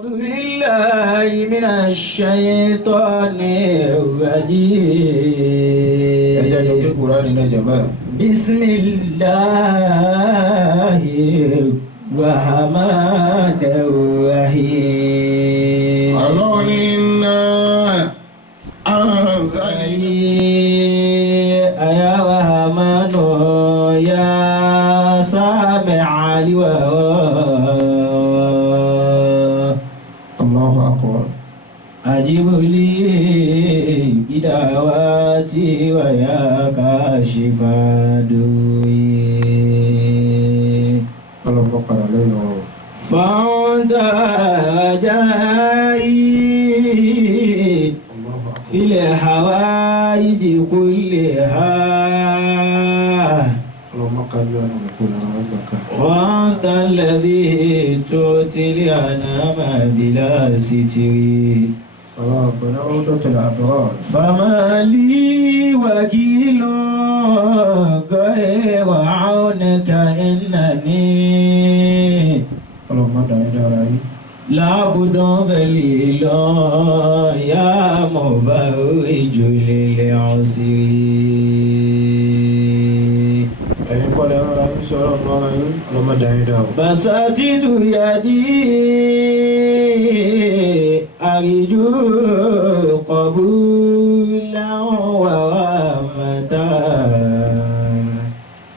أعوذ بالله من الشيطان الرجيم بسم الله الرحمن الرحيم Ọlọ́run ní iná àǹzálí. يا رحمن يا سامع الوراء Allahu akbar. أجب لي بدعواتي ويا كاشف عدوي Ọlọ́run padà lẹ́yìn ọ̀rọ̀. فأنت رجائي في الحوائج كلها Ọlọ́run kájú ọ̀nà ìkó lára wọn gbà ká. وأنت الذي تؤتي الأنام بلا ستر Ọlọ́run pẹ̀lú ọ̀rọ̀ dọ̀tẹ̀lẹ̀ àbúrò. فما لي وكيل غير عونك إنني Ọlọ́run má dàní dára yìí. لعبد ذليل يا مفرج للعسر Ẹ̀yin kọ́ lẹ́nu ra yín sí ọlọ́run lọ́ra yín. Ọlọ́run má dàní dára. بسطت يدي أرجو قبولا ورحمة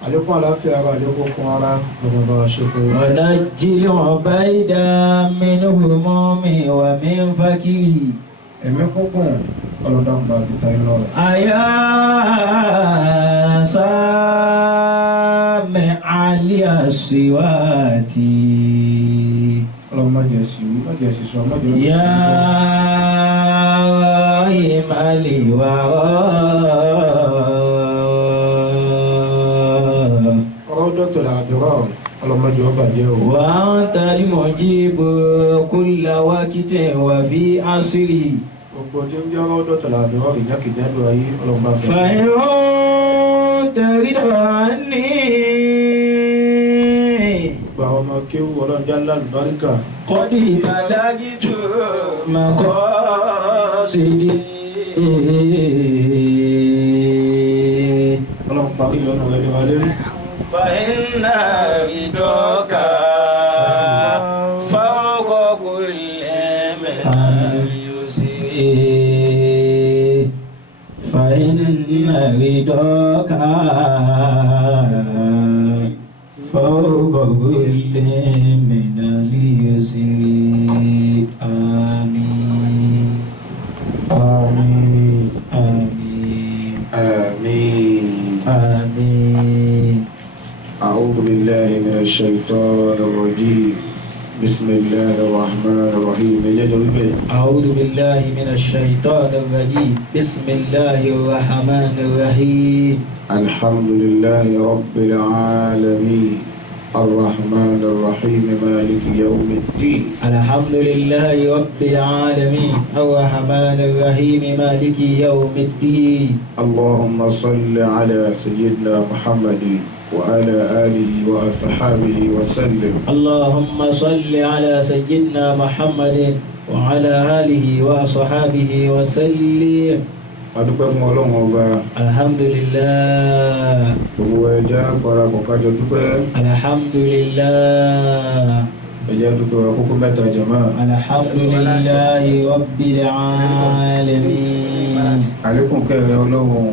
Àlékún àlàáfíà ara, àlékún kún ara, ọlọ́run bá wa ṣe fún yín. ونجي العبيد من هموم ومن فكر Ẹ̀mí kúnkún, Ọlọ́run dákun bá fi ta yín lọ́rẹ. أيا سامع الأصوات Ọlọ́run má jẹ́ sí wí, má jẹ́ sí sọ, má jẹ́ sí يا راحم الورى ọ̀rọ̀ dọ̀tẹ̀lẹ̀ àbúrò. Ọlọ́run má jẹ́ ó bàjẹ́ o. وأنت المجيب كل وقت وفي عصري Gbogbo tí ń jẹ́ ọ̀rọ̀ dọ̀tẹ̀lẹ̀ àbúrò ìjákèjádò ayé Ọlọ́run bá fẹ́. فإن تريد عني Gbogbo àwọn ọmọ kéwú Ọlọ́run já lálùbáríkà. قد بلغت مقاصدي Ọlọ́run parí ìyọ́nà rẹ̀ lé wa lérí. فإن رضاك فوق كل من يسر فإن رضاك فوق كل من يسر آمين Àmín. آمين Àmín. آمين أعوذ بالله من الشيطان الرجيم. بسم الله الرحمن الرحيم. أعوذ بالله من الشيطان الرجيم بسم الله الرحمن الرحيم الحمد لله رب العالمين الرحمن الرحيم مالك يوم الدين. الحمد لله رب العالمين الرحمن الرحيم مالك يوم الدين اللهم صل على سيدنا محمد وعلى آله وأصحابه وسلم. اللهم صل على سيدنا محمد وعلى آله وصحابه وسلم. adúpẹ́ fún ọlọ́run ọba. الحمد لله gbogbo ẹja parapọ̀ kájọ dúpẹ́. الحمد لله ẹja dúpẹ́ àkókò mẹ́ta jàmá. الحمد لله رب العالمين. àlékún kẹrẹ ọlọ́run,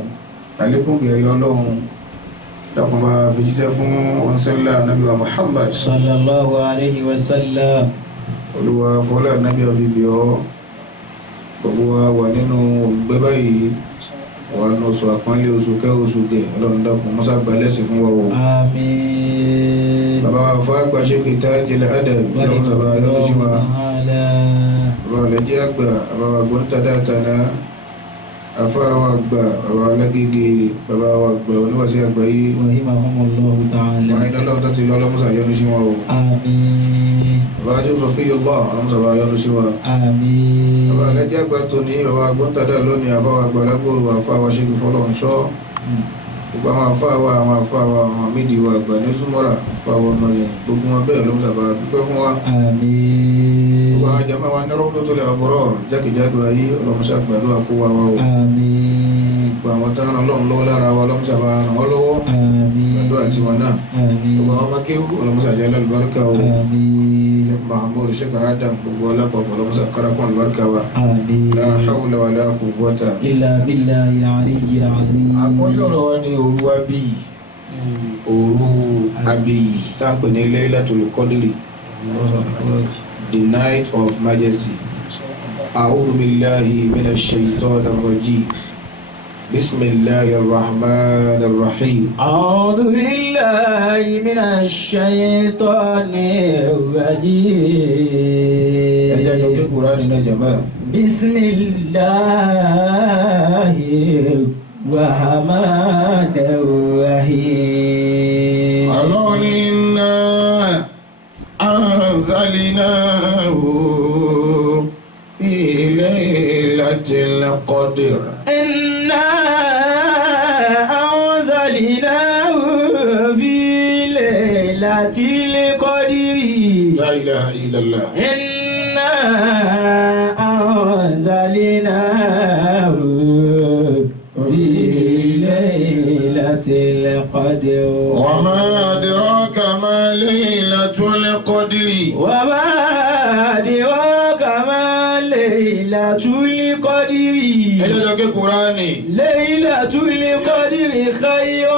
àlékún kẹrẹ ọlọ́run dákun bá fi jíṣẹ́ fún ọ̀nsẹ́lá nàbí wa Muhammad. صلى الله عليه وسلم. olúwa fọlá nàbí ọ̀bíbí ọ́. gbogbo wa wà nínú òǹgbẹ́ báyìí wà nínú oṣù àpọ́nlé, oṣù kẹ́, oṣù gẹ̀. ọlọ́run dákun mọ́sá gba lẹ́sìn fún wa o. آمين. bàbá wa fọ́ àgbà ṣe kìí tá jẹlẹ̀ ádà ọlọ́run sábà yọ́nú sí wa. bàbá wa lẹ́jẹ́ àgbà, bàbá wa gbọ́ntà dáadáa, àfa wa àgbà, bàbá wa lágége, bàbá wa àgbà oníwàsí àgbáyé. رحمهم الله تعالى. wọ́n iná lọ́wọ́ tó ti lọ́ ọlọ́mọ́sá yọ́nú sí wọn o. آمين. bàbá wa Joseph Fiyullah ọlọ́run sábà yọ́nú sí wa. آمين. bàbá wa lẹ́jẹ́ àgbà tó ní bàbá wa gbọ́ntà dáa lónìí, àfa wa àgbà lágbóró, àfa wa ṣe kí fọlọ́run sọ. gbogbo àwọn afáwa àwọn méjì wa àgbà ní súnmọ́ra afáwa ọmọlẹ́yìn gbogbo wọn bẹ́ẹ̀ ló ń sábà dúpẹ́ fún wa. آمين gbogbo àwọn jama wa ní rọ́pò tó lè àbọ̀rọ̀ jákèjádò ayé ọlọ́mọṣẹ́ gbàdúrà kó wa wá o. آمين gbogbo àwọn táwọn ọlọ́run lọ́wọ́ lára wa ọlọ́mọṣẹ́ bá ràn wọ́n lọ́wọ́ آمين gbàdúrà tiwọn náà. آمين gbogbo àwọn makéwù ọlọ́mọṣẹ́ àjẹ́ lálùbáríkà o. آمين Sheikh Mahmoud Sheikh Adam gbogbo ọlọ́pàá ọlọ́mọṣẹ́ kárakún àlùbáríkà wa. آمين la hawla wala quwwata. إلا بالله العلي العظيم àkọ́jọ́ ọ̀rọ̀ wa ní òru abiyì òru abiyì tá a pè ní Laylatul Qadri, the night of majesty. A'udhu billahi minash shaitanir rajim. Bismillahir rahmanir rahim. أعوذ بالله من الشيطان الرجيم ẹjẹ́ ló ké Kùránì náà jàmá. بسم الله الرحمن الرحيم Ọlọ́run inna anzalnahu fi laylatil qadr. إنا أنزلناه في ليلة القدر La ilaha illallah. إنا أنزلناه في ليلة القدر وما أدراك ما ليلة القدر. وما أدراك ما ليلة القدر ẹjẹ́ ló ké Kùránì. ليلة القدر خير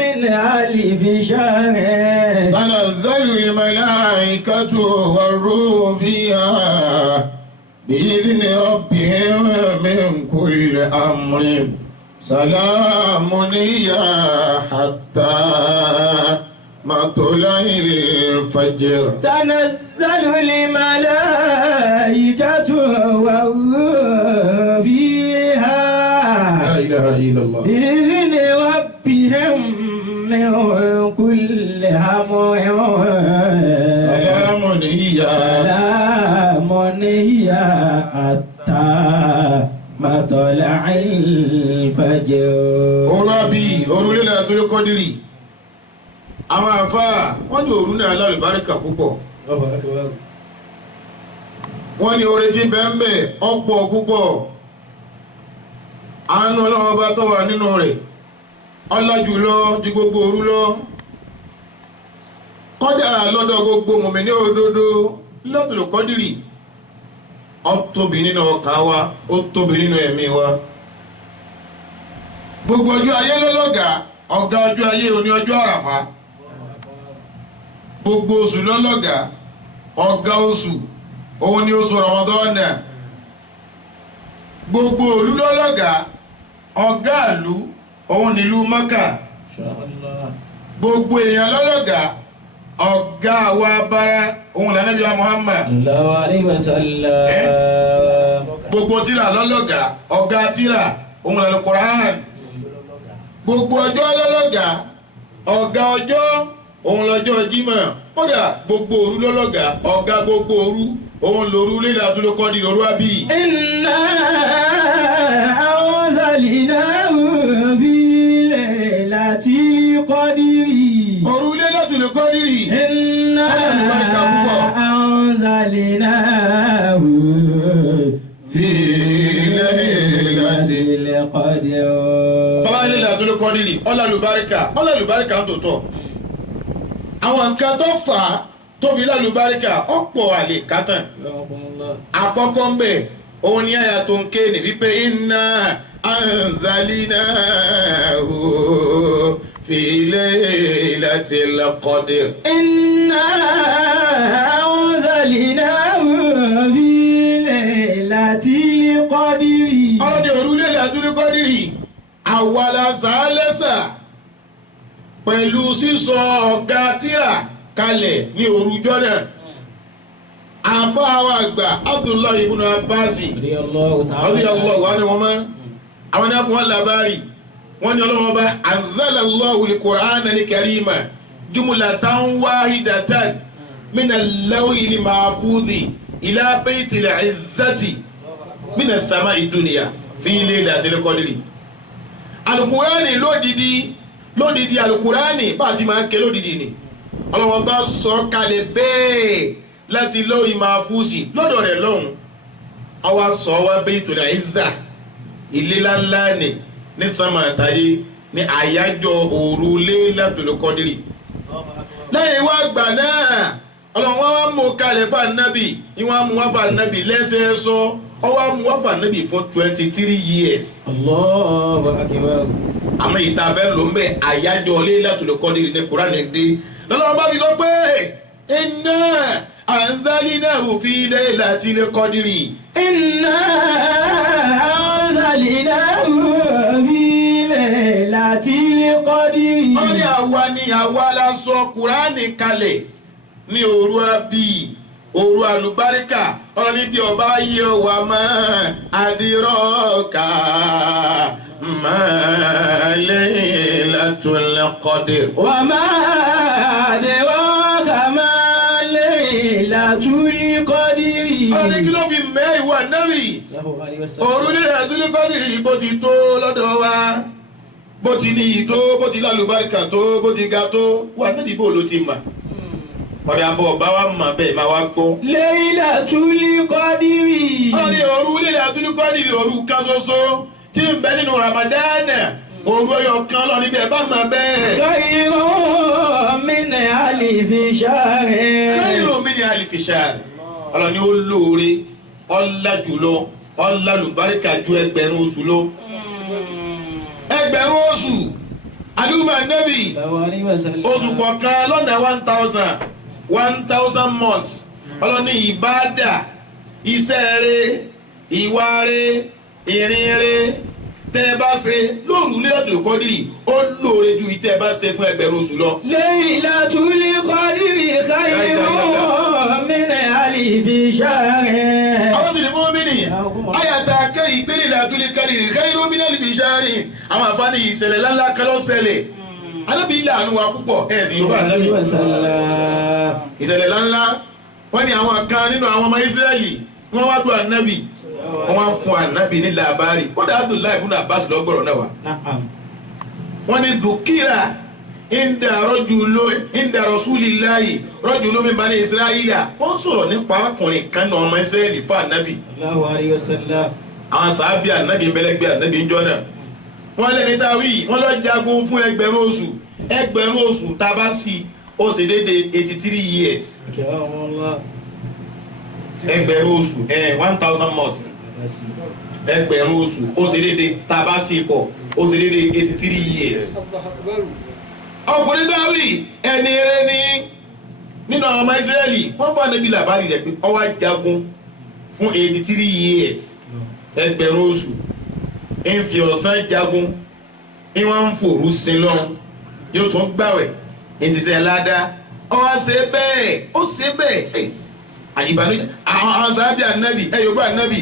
من ألف شهر تنزل الملائكة والروح فيها بإذن ربهم من كل أمر سلام هي حتى مطلع الفجر. تنزل الملائكة والروح فيها لا إله إلا الله. بإذن ربهم من كل أمر سلام هي سلام هي حتى مطلع الفجر. òru àbí òru Laylatul Qadri. àwọn àfáà wọ́n ní òru náà lálùbáríkà púpọ̀. wọ́n ní oore tí bẹ́ẹ̀ ń bẹ ọ̀pọ̀ púpọ̀. àánú Ọlọ́run bá tó wà nínú rẹ̀ ọlá jùlọ ju gbogbo òru lọ. kódà lọ́dọ̀ gbogbo mùmínì òdodo Laylatul Qadri ó tóbi nínú ọkàn wa, ó tóbi nínú ẹ̀mí wa. gbogbo ọjọ́ ayé lọ́lọ́gà, ọ̀gá ọjọ́ ayé òní ọjọ́ àràfà. gbogbo oṣù lọ́lọ́gà, ọ̀gá oṣù òun ni oṣù Ramadan. gbogbo ìlú lọ́lọ́gà, ọ̀gá ìlú òun ni ìlú Mákà. gbogbo èèyàn lọ́lọ́gà, ọ̀gá wa bára òun là Nábì Muhammad. Sallallahu alaihi wasallam. gbogbo tírà lọ́lọ́gà, ọ̀gá tírà òun là Al-Qur'an. gbogbo ọjọ́ lọ́lọ́gà, ọ̀gá ọjọ́ òun lọ́jọ́ Jímọ̀. kódà gbogbo òru lọ́lọ́gà, ọ̀gá gbogbo òru òun lòru Laylatul Qadri òru àbí. إنا أنزلناه في ليلة القدر òru Laylatul Qadri. إنا أنزلناه في ليلة القدر. bàbá Laylatul Qadri ọlọ́lùbáríkà ń tòótọ́. àwọn nǹkan tó fà á tóbi lálùbáríkà ọ̀pọ̀ àlè kátàn. àkọ́kọ́ ń bẹ̀ òun ni àyà tó ń ké ní wípé inna anzalnahu fi laylatil qadr. إنا أنزلناه في ليلة القدر. ọlọ́dẹ òru Laylatul Qadri àwa la sàálẹ́sà pẹ̀lú sísọ ọ̀gá tírà kalẹ̀ ní òrùjọ́ náà. àfáà àgbà Abdullahi ibn Abbas radiyallahu anhuma àwọn náà fún wọn labari wọ́n ní Ọlọ́hun Ọba anzalallahu al-Qur'ana al-Karima jumlatan wahidatan min al-lawhi al-mahfudhi ila bayti al-izzati min as-sama'i ad-dunya fi laylatil qadri. alukurani lódìdí alukurani bá ti máa ń ké lódìdí ni ọlọ́wọ́n bá sọ kalẹ̀ bẹ́ẹ̀ láti lóyìn máa fúsì lọ́dọ̀ rẹ̀ lọ́hùn àwa sọ wá Baytul Izza ilé ńláńlá ní sánmà àtayé ní àyájọ́ òru Laylatul Qadri lẹ́yìn wá gbà náà ọlọ́wọ́n wá mú kalẹ̀ fún ànábì ìwọ̀n mú wá fún ànábì lẹ́sẹ̀ẹ́sọ ọwọ́ mú wá fún ànábì fún 23 years. Allahu akbar. àmọ́ ìta fẹ́ ló ń bẹ̀ àyájọ́ Laylatul Qadri ní Kùránì dé lọ́lọ́wọ́n bá fi sọ pé inna anzalnahu fi Laylatil Qadri. Inna anzalnahu fi Laylatil Qadri. ó ní àwa la sọ Kùránì kalẹ̀ ní òru àbí òru àlùbáríkà ọ̀rọ̀ níbi ọba yẹ wà mọ́ àdìrọ́ọ̀kà máa Laylatul Qadri. Wa ma adraka ma Laylatul Qadri. ọ̀rọ̀ ní kí ló fi mẹ́ ìwà nábì òru Laylatul Qadri bó ti tó lọ́dọ̀ wa bó ti ní ìtó bó ti lálùbáríkà tó bó ti ga tó wà níbi bó ló ti mà ọ̀rẹ́ àbọ̀ ọba wa mọ̀ bẹ́ẹ̀ máa wá gbọ́. Laylatul Qadri. ọ̀rẹ́ òru Laylatul Qadri òru kan ṣoṣo tí ń bẹ nínú Ramadan òru ọyọ kan lọ níbẹ̀ bá mọ̀ bẹ́ẹ̀. Khayrun min alfi shahr. Khayrun min alfi shahr. ọlọ́ni ó lóore ọlá jùlọ ọlá lùbáríkà ju ẹgbẹ̀rún oṣù lọ. ẹgbẹ̀rún oṣù àdúgbò nẹ́bì oṣù kọ̀ọ̀kan lọ́nà 1000 months ọlọ́ni ìbádà iṣẹ́ rẹ̀ ìwà rẹ̀ ìrìn rẹ̀ tẹ́ bá ṣe lóru Laylatul Qadri ó lóore ju ìtẹ́ bá ṣe fún ẹgbẹ̀rún oṣù lọ. Laylatul Qadri khayrun min alfi shahr. àwọn tó lè mú mi nì ayàtà kẹ́yìn pé Laylatul Qadri khayrun min alfi shahr àwọn àfáàní ìṣẹ̀lẹ̀ lálá kan ló ṣẹlẹ̀ anábì ilé àánú wa púpọ̀ ẹ̀ sì yóò bá anábì ìṣẹ̀lẹ̀ ńláńlá wọ́n ní àwọn kan nínú àwọn ọmọ Ísírẹ́lì wọ́n wá dùn anábì wọ́n wá fún anábì ní làbárì kódà Abdullahi ibn Abbas lọ́gbọ̀rọ̀ náà wá wọ́n ní dhukira inda rasulillahi rajulun min bani Israila wọ́n sọ̀rọ̀ nípa arákùnrin kan náà ọmọ Ísírẹ́lì fún anábì àwọn sàábì anábì ń bẹ́lẹ́gbẹ́ anábì ń jọ náà wọ́n lẹ́ni táwí wọ́n lọ jagun fún ẹgbẹ̀rún oṣù tabasi ó ṣe dédé 83 years ẹgbẹ̀rún oṣù 1000 months ẹgbẹ̀rún oṣù ó ṣe dédé tabasi pọ̀ ó ṣe dédé 83 years ọkùnrin táwí ẹni rẹ ní nínú àwọn ọmọ Ísírẹ́lì wọ́n fún Ànábì làbárì rẹ̀ pé ó wá jagun fún 83 years ẹgbẹ̀rún oṣù ń fi ọ̀sán jagun ń wọ́n ń fòru sin lọ́hùn yóò tún gbàwẹ̀ ìṣiṣẹ́ ládàá ó ṣe bẹ́ẹ̀ ìbànújẹ́ àwọn sàábì ànábì ẹ̀yọ́gbọ́ ànábì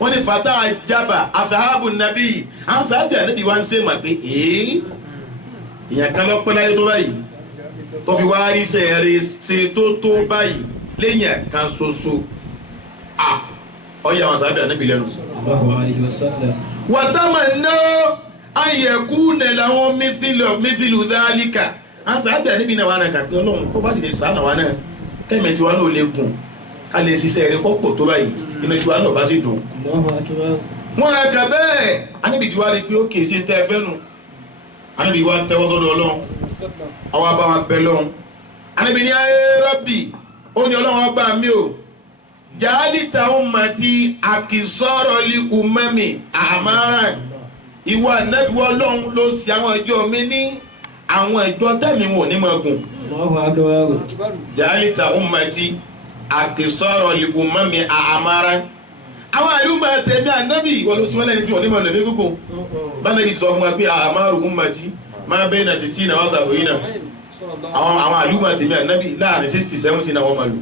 wọ́n ní fata àjábà àsàhábù nàbì àwọn sàábì ànábì wá ń ṣe mà pé ìyàn kan lọ́pẹ́ láyé tó báyìí tó fi wá rí sẹ́ẹ̀rẹ́ ṣe tó báyìí lẹ́yìn kan ṣoṣo ọyẹ àwọn sàábì ànábì lẹ́nu. wàtámà náà ayẹ̀kú nẹ̀ làwọn mísìlù dálíkà àwọn sàábì ànábì náà wà náà kàpé ọlọ́run tó bá sì lè sàánà wà náà kẹ́mẹ̀ tí wà náà lè gùn ká lè ṣiṣẹ́ rẹ̀ fọ́pọ̀ tó báyìí inú tí wà náà bá sì dùn. wọ́n rẹ̀ kà bẹ́ẹ̀ anábì tí wà rí pé ó kèé sí tẹ́ fẹ́ nù anábì wà tẹ́wọ́ sọ́dọ̀ ọlọ́run àwọn abá wọn pẹ́ lọ́run anábì ní ayé rọ́bì ó ní ọlọ́run ọgbà mi ò jàálìta ummati àkìsọ́rọ̀ lí umami àmàràn ìwà anábì ọlọ́run ló sì àwọn ìjọ mi ní àwọn ìjọ tẹ́mi wọn ò ní máa gùn. jàálìta ummati àkìsọ́rọ̀ lí umami àmàràn àwọn àlùmọ̀ tẹ̀mí ànábì wọ́n ló sí wọ́n lẹ́ni tí wọ́n ní máa lẹ̀mí gúgùn bá nàbì sọ fún wa pé àmàrù ummati máa bẹ́ẹ̀ náà títí náà wọ́n sàbòyí náà àwọn àlùmọ̀ tẹ̀mí ànábì láàrin 60-70 náà wọ́n máa lù.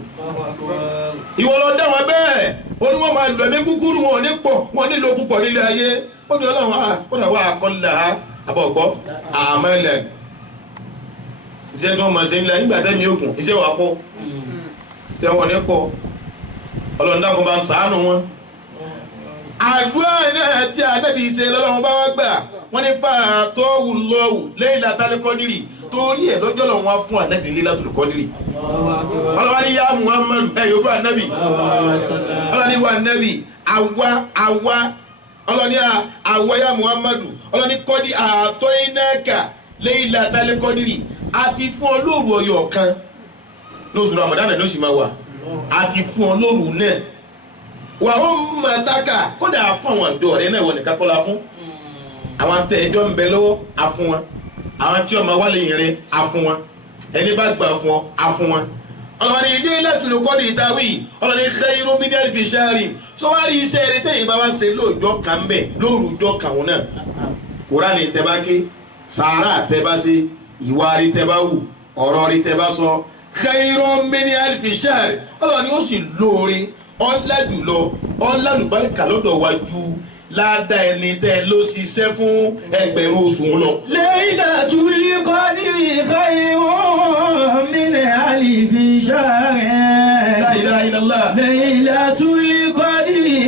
ìwọ lọ dá wọn bẹ́ẹ̀ ó ní wọ́n máa lù ẹ̀mí kúkúrú wọn ní pọ̀ wọn nílò púpọ̀ nílé ayé ó ní ọlọ́run kódà wà kọ́lá àbọ̀gbọ́ àmọ́lẹ̀ iṣẹ́ tí wọ́n máa ṣe ńlẹ̀ nígbà tẹ́mi ògùn iṣẹ́ wà pọ̀ iṣẹ́ wọn ní pọ̀ ọlọ́run dákun bá ń ṣàánú wọn. àdúrà náà tí ànábì ṣe lọ́lọ́run bá wá gbà wọ́n ní fàtọ́wù lọ́wù Laylatul Qadri torí ẹ̀ lọ́jọ́ lọ́wọ́ wá fún ànábì Laylatul Qadri. ọlọ́wọ́ ní yá Muhammadu ẹ̀ yóò bá ànábì ọlọ́ni wà ànábì àwa ọlọ́ni àwa yá Muhammadu ọlọ́ni kọ́dí àtọ́ ináka Laylatul Qadri àti fún ọ lóru ọyọ kan lóṣù Ramadan ló sì máa wà àti fún ọ lóru náà wà ó mọ̀ tákà kódà fún àwọn àjọ rẹ náà wọ̀ nìkan kọ́lá fún àwọn tẹ ẹjọ́ ń bẹ lọ́wọ́ a fún wọn àwọn tí ọmọ wálé yẹn rẹ a fún wọn ẹni bá gbà fún ọ a fún wọn. ọlọ́ni Laylatul Qadri ìtawí ọlọ́ni khayrun min alfi shahrin sọ́wárí iṣẹ́ eré tẹ̀yìn bá wá ṣe lóòjọ́ kan bẹ̀ lóòrùjọ́ kàwọn náà Kùránì tẹ bá ké sàárà tẹ bá ṣe ìwà rí tẹ bá wù ọ̀rọ̀ rí tẹ bá sọ khayrun min alfi shahrin ọlọ́ni ó sì lóore ọ̀làdùlọ ọ̀làlùbáríkà lọ́dọ̀ wájú ládàá ẹni tẹ́ ló ṣiṣẹ́ fún ẹgbẹ̀rún oṣù lọ. Laylatul Qadri khayrun min alfi shahr. La ilaha illallah. Laylatul Qadri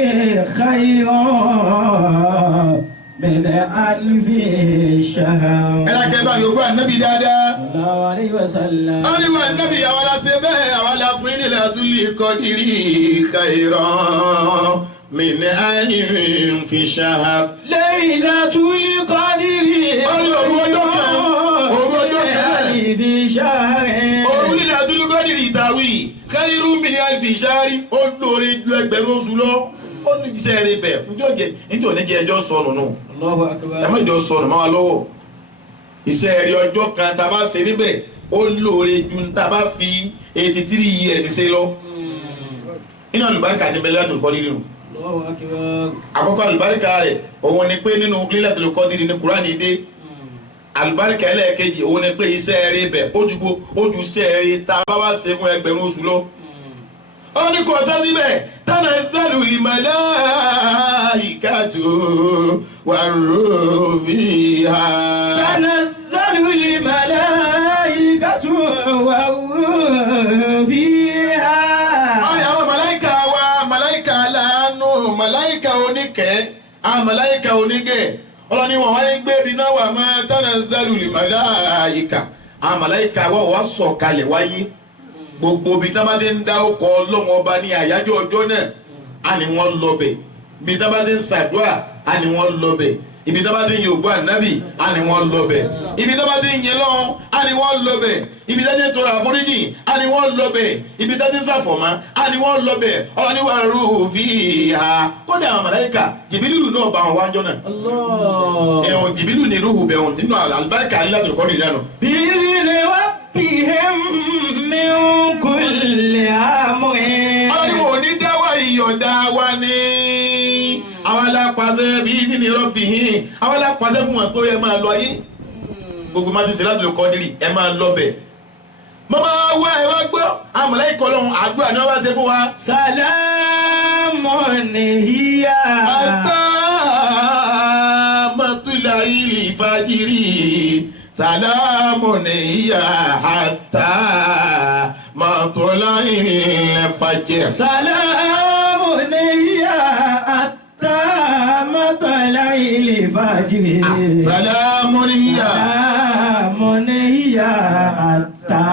khayrun min alfi shahr. ẹ lákẹ́ bá yòókù ànábì dáadáa. Sallallahu alaihi wasallam. wọ́n ní wọ́n ànábì àwọn aláṣẹ bẹ́ẹ̀ àwọn aláfin Laylatul Qadri khayran min alfi shahr. Laylatul Qadri òru ọjọ́ kan alfi shahr. òru Laylatul Qadri ìtàwí khayrun min alfi shahr ó lóore ju ẹgbẹ̀rún oṣù lọ ó ní iṣẹ́ rẹ̀ bẹ̀ níjọ́ ní jẹ́ ẹjọ́ sọnù nù Allahu akbar. ẹ má jọ sọnù máa lọ́wọ́ iṣẹ́ rẹ̀ ọjọ́ kan tá a bá ṣe níbẹ̀ ó lóore ju tá a bá fi 83 years ṣe lọ inú àlùbáríkà ti Laylatul Qadri nínú Allahu akbar. àkọ́kọ́ àlùbáríkà rẹ̀ òun ni pé nínú Laylatul Qadri ní Kùránì dé àlùbáríkà ẹlẹ́ẹ̀kejì òun ni pé iṣẹ́ rẹ̀ bẹ̀ ó ju iṣẹ́ rẹ̀ tá a bá wá ṣe fún ẹgbẹ̀rún oṣù lọ. ó ní kò tán síbẹ̀ tanazzalul malaikatu war-ruhu fiha. Tanazzalul malaikatu war-ruhu fiha. ọ̀rẹ́ àwọn màláìkà wa màláìkà aláàánú màláìkà oníkẹ́ àwọn màláìkà onígẹ̀ ọlọ́ni wọn wá ní gbé bí náà wà máa tanazzalul malaika àwọn màláìkà wọ́n wá sọ̀kalẹ̀ wáyé gbogbo bí tá bá ti ń dá ọkọ̀ ọlọ́wọ́n ọba ní àyájọ́ ọjọ́ náà á ní wọ́n lọ bẹ̀ bí tá bá ti ń ṣàdúrà á ní wọ́n lọ bẹ̀ ibi tá bá ti ń yògbó ànábì á ní wọ́n lọ bẹ̀ ibi tá bá ti ń yìn lọ́wọ́ á ní wọ́n lọ bẹ̀ ibi tá ti ń tọrọ àforíjì á ní wọ́n lọ bẹ̀ ibi tá ti ń ṣàfọ̀mọ́ á ní wọ́n lọ bẹ̀ ọlọ́ni wà ruhu fiha kódà àwọn màláíkà jìbìlìlù náà bá wọn wájọ́ náà ẹ̀wọ̀n jìbìlìlù ní ruhu bẹ̀ wọn nínú àlùbáríkà Laylatul Qadri ìlànà. Bi'idhni rabbihim min kulli amrin. ọlọ́ni wọn ò ní dáwà ìyọ̀dá wa ní àwọn alápàṣẹ bi'idhni rabbihim àwọn alápàṣẹ fún wọn pé ẹ máa lọ ayé gbogbo máa ti ṣe Laylatul Qadri ẹ máa lọ bẹ̀. mọ́mọ́ wá ẹ wá gbọ́ àwọn màláíkà Ọlọ́run àdúrà ni wọ́n wá ṣe fún wa. Salamun hiya. Hatta matla'il fajri salamun hiya hatta matla'il fajri. Salamun hiya hatta matla'il fajri. Salamun hiya. Salamun hiya hatta